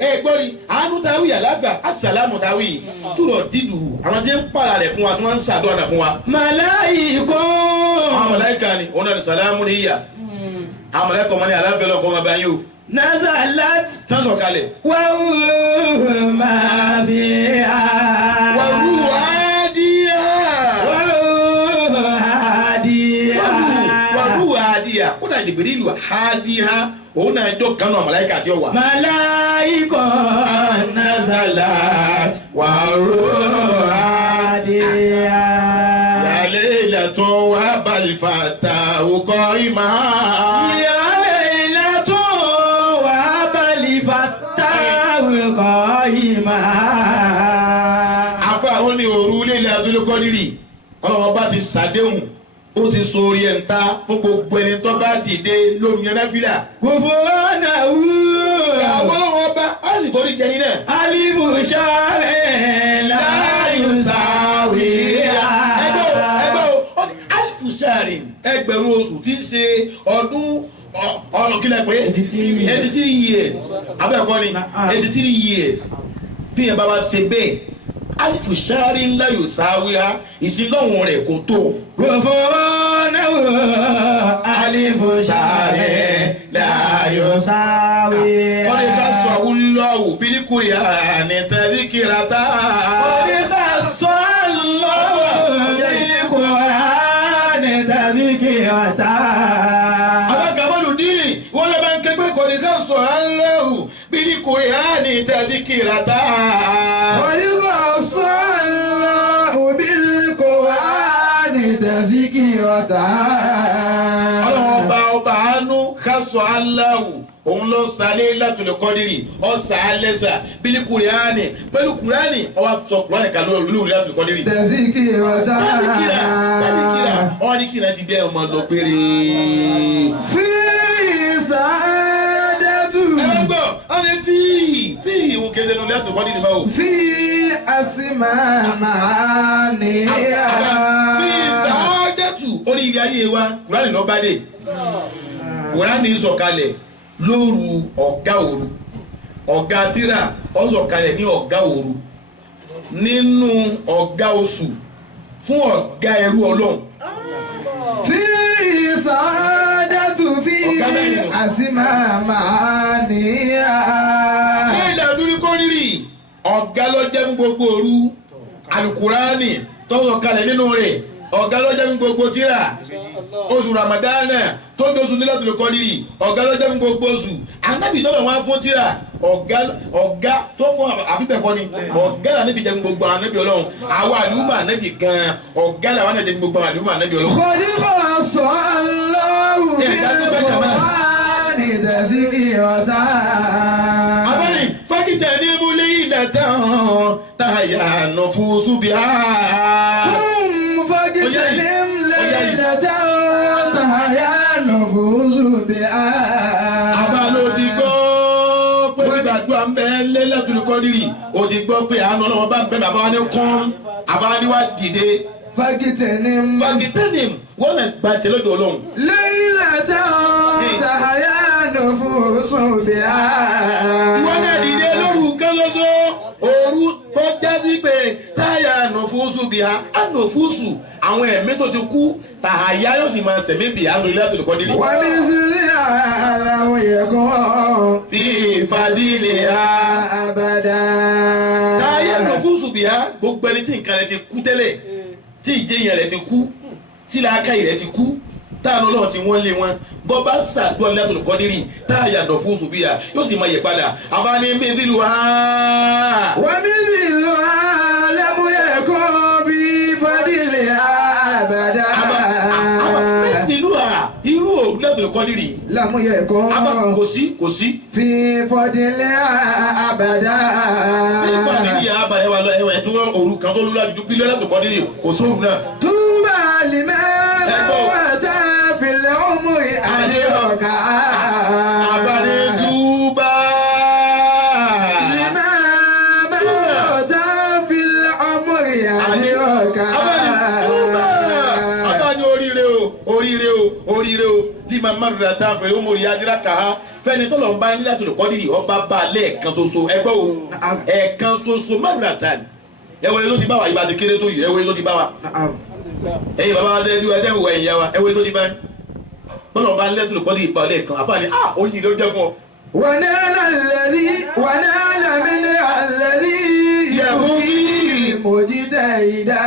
ẹ̀gbọ́n àánú táwí àlàáfíà asàlámù táwí túrọ̀ dídù àwọn tí ń pààrà rẹ̀ fún wa tí wọ́n ń ṣàdúrà fún wa. Màláìkò. àwọn màláìkà ni òun náà ní sàlámù ní ìyà àwọn màláìkà wọn ní àlàáfíà lọ́kọ́ wọn bá yín o. Nazalat. tán sọ̀kalẹ̀. Wa ma fiha. wàrú àdìyà hadiya kódà Jibrilu hadiha òun náà jọ kan náà màláíkà tí ó wà. Màláíkà nazalat wà ruha hadiya. Ya laylatun wa bal fatahu qa'ima. Ya laylatun wa bal fatahu qa'ima. Àfà ó ní òru Laylatul Qadri Ọlọ́run bá ti ṣàdéhùn ó ti so orí ẹ̀ ń ta fún gbogbo ẹni tó bá dìde lóru yẹn náfìlà. Kufrana wú. Àwọn ọlọ́run ọba á sì forí jẹ yín náà. Alifu share la yusawiya. Ẹgbẹ́ o alifu share ẹgbẹ̀rún oṣù tí ń ṣe ọdún ọlọ́kílẹ̀ pé 83 years abẹ́ẹ̀kọ́ ni 83 years bí yẹn bá wá ṣe bẹ́ẹ̀ alifu share la yusawiya ìsìnlọ́wọ̀n rẹ̀ kò tó. Kufrana wú. Alifu share la yusawiya. Kọ́ni ká sọ wúlọ́wù bílíkùrì àní tadhkirata. Kọ́ni ká sọ lọ́wọ́ bílíkùrì tadhkirata. Àwọn kàmọ́lù dínì wọ́n lọ bá ń kẹgbẹ́ kọ́ni ká sọ lọ́wù bílíkùrì àní tadhkirata. Kọ́ni ká sọ lọ́wọ́ bílíkùrì tadhkirata. Ọlọ́run ọba àánú ká sọ aláwù òun ló sálé Laylatul Qadri ọ̀sà alẹ́sà bílí kùránì pẹ̀lú kùránì ọwọ́ sọ kùránì kan lórí Laylatul Qadri. tadhkirata. tàbíkìrà ọwọ́ ní kìrà ti bẹ́ẹ̀ ọmọ lọ péré. fi sa'adatu. ẹ bá gbọ́ ọ ní fíì wò kéde lórí Laylatul Qadri ni báwo. fi asma ma'aniha. fi sa'adatu orí ilé ayé wa kùránì ló bá dé kùránì sọ̀kalẹ̀ lóru ọ̀gá òru ọ̀gá tírà ó sọ̀kalẹ̀ ní ọ̀gá òru nínú ọ̀gá oṣù fún ọ̀gá ẹrú Ọlọ́run. fi sa'adatu fi asma ma'aniha. Laylatul Qadri ọ̀gá ló jẹ́ fún gbogbo òru alukurani tó sọ̀kalẹ̀ nínú rẹ̀ ọ̀gá ló jẹ́ fún gbogbo tírà oṣù Ramadana tó gbóṣù Laylatul Qadri ọ̀gá ló jẹ́ fún gbogbo oṣù anábì tó lọ wá fún tírà ọ̀gá tó fún àbíbẹ̀kọ́ ni ọ̀gá là níbi jẹ́ fún gbogbo anábì Ọlọ́run àwọn àlùmọ̀ anábì gan ọ̀gá làwọn náà jẹ́ fún gbogbo àlùmọ̀ anábì Ọlọ́run. Kọ́díkọ̀ sallahu bil-Qur'ani tadhkirata. abẹ́rẹ́ fákìtẹ̀ ní múlẹ̀ ilẹ̀ tán táyà nufusu biha. فاجتنم ليلة تحيا النفوس بها. Àbá ló ti gbọ́ pé gbàdúrà ń bẹ Laylatul Qadri o ti gbọ́ pé àánú Ọlọ́run bá ń bẹ bàbá wa ní kún àbá wa ní wá dìde. فاجتنم wọ́n lè gba tiẹ̀ lọ́dọ̀ Ọlọ́run. ليلة تحيا النفوس بها. Ìwọ́n náà dìde lóru kan lọ́sọ́ òru tó jásí pé táyà nufusu biha ànùfúsù àwọn ẹ̀mí tó ti kú tàhàyà yóò sì máa sẹ̀mí bìí àánú Laylatul Qadri. ومثلها لم يكن fi fadiliha أبدا. táyà nufusu biha gbogbo ẹni tí nǹkan rẹ̀ ti kú tẹ́lẹ̀ tí ìjẹyìn rẹ̀ ti kú tí làákàyè rẹ̀ ti kú táànù Ọlọ́run tí wọ́n lé wọn bọ́ bá ṣàdúrà Laylatul Qadri táyà nufusu biha yóò sì máa yẹ padà àbáni mithluha. ومثلها لم يكن بفضلها أبدا. mithluha irú òru Laylatul Qadri لم يكن kò sí. في فضلها أبدا. nípa níyà abalẹ̀ wa lọ ẹ̀wẹ̀ tó òru kan tó lóla ju bí Laylatul Qadri kò sóòrù náà. طوبى لمن فوت في العمر أدركا. abalẹ̀ túbà. لمن فوت في العمر أدركا. oríire o lima marra ta fẹ o mori yadira kaha fẹni tó lọ ń bá Laylatul Qadri ọba bá lẹ́ẹ̀kan ṣoṣo ẹgbẹ́ o ẹ̀ẹ̀kan ṣoṣo marra ta ẹwọ yẹn tó ti bá wa ibà ti kéré tó yìí ẹwọ yẹn tó ti bá wa ẹ̀yin bàbá wa tẹ́lẹ̀ wá tẹ́lẹ̀ wọ ẹ̀yìn ya wa ẹwọ yẹn tó ti bá tó lọ ń bá Laylatul Qadri ìbá lẹ́ẹ̀kan àfààní oríṣiríṣi ló jẹ́ fún ọ. ونال من الذي يبغي مجتهدا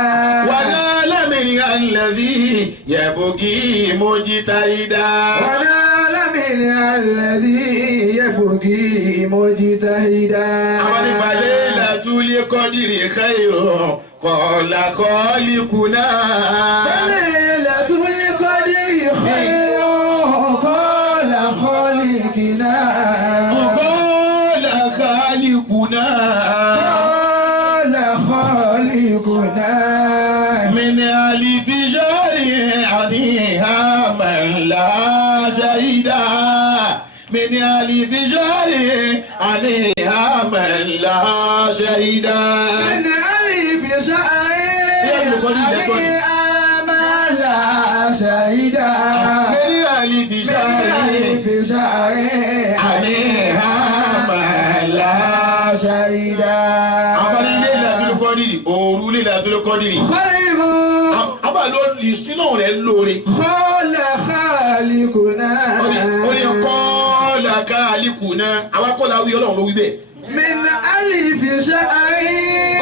ونال من الذي يبغي مجتهدا ونال من الذي يبغي مجتهدا فليلة القدر خير قال خالقنا فليلة القدر خير قال خالقنا قال خالقنا قال خالقنا من ألف شهر عليها من لا شهيدا من ألف شهر عليها من لا شهيدا من ألف شهر عليها من لا شهيدا من ألف شهر ألف شهر عليها من لا شهيدا àbárí ilé Lailatul Qadri òru ilé Lailatul Qadri خير àbá ló lè sínú rẹ̀ lóore قال خالقنا ó ní qala khaliquna awakọ̀lá wí ọlọ́run ló wí bẹ́ẹ̀. من ألف شهر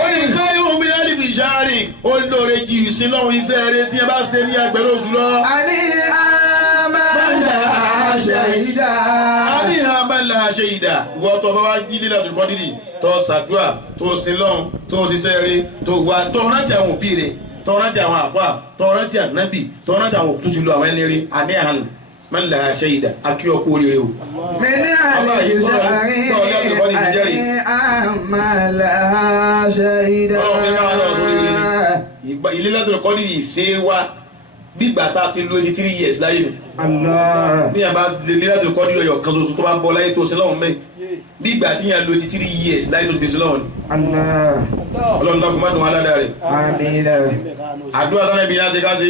ó ní káyọ̀ mi alifi shahri ó lóore jì ìsìn lọ́run iṣẹ́ rẹ̀ tí ẹ bá ṣe ní ẹgbẹ̀rún oṣù lọ. عليها من لا شهيدا àní àmàlà shahida ìwọ tó bá wá jí Lailatul Qadri tó ṣàdúrà tó sin lọ́run tó ṣiṣẹ́ rẹ̀ tó wà tó rántí àwọn òbí rẹ̀ tó rántí àwọn àfà tó rántí ànábì tó rántí àwọn òkú tó ti lo àwọn ẹni rẹ̀ àní àhàn mẹ́lá shahida akíọ̀kú oríire o. من ألف شهر عليها لا شهيدا ilé Lailatul Qadri ṣe wá gbígbà tá a ti lo 83 years láyé nù. الله bí yàn bá lè Lailatul Qadri ọyọ kan ṣoṣo tó bá bọ́ láyé tó ṣe lọ́wọ́ mẹ́ gbígbà tí yàn lo 83 years láyé tó ti fi ṣe lọ́wọ́ ni. الله ọlọ́run dákun má dùn aládàá rẹ̀. آمين àdúrà tánà ibi láti ká sí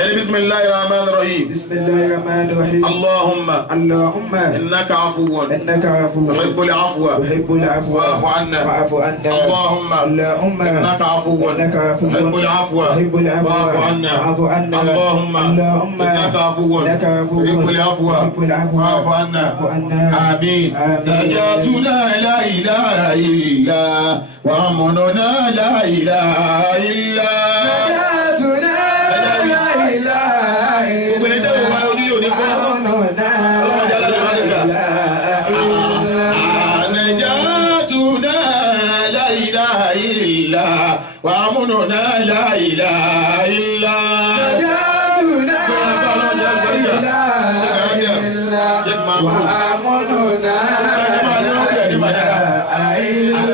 ẹni bismillahir rahmanir rahim. بسم الله الرحمن الرحيم allahumma اللهم innaka afuwwun إنك عفو tuhibbul afwa تحب العفو fa'fu anna. فاعف عنا اللهم اللهم innaka afuwwun إنك عفو tuhibbul afwa تحب العفو fa'fu anna. فاعف عنا اللهم اللهم إنك عفو إنك عفو تحب العفو تحب العفو فاعف عنا. فاعف عنا آمين. نجاتنا لا إله إلا وأمننا لا إله إلا نجاتنا لا إله gbogbo ẹni tẹ́lẹ̀ wá orí òní kọ́ أمننا ọlọ́run jẹ́ aládùn máa dìgbà. نجاتنا لا إله إلا وأمننا لا إله إلا نجاتنا لا إله إلا وأمننا لا إله إلا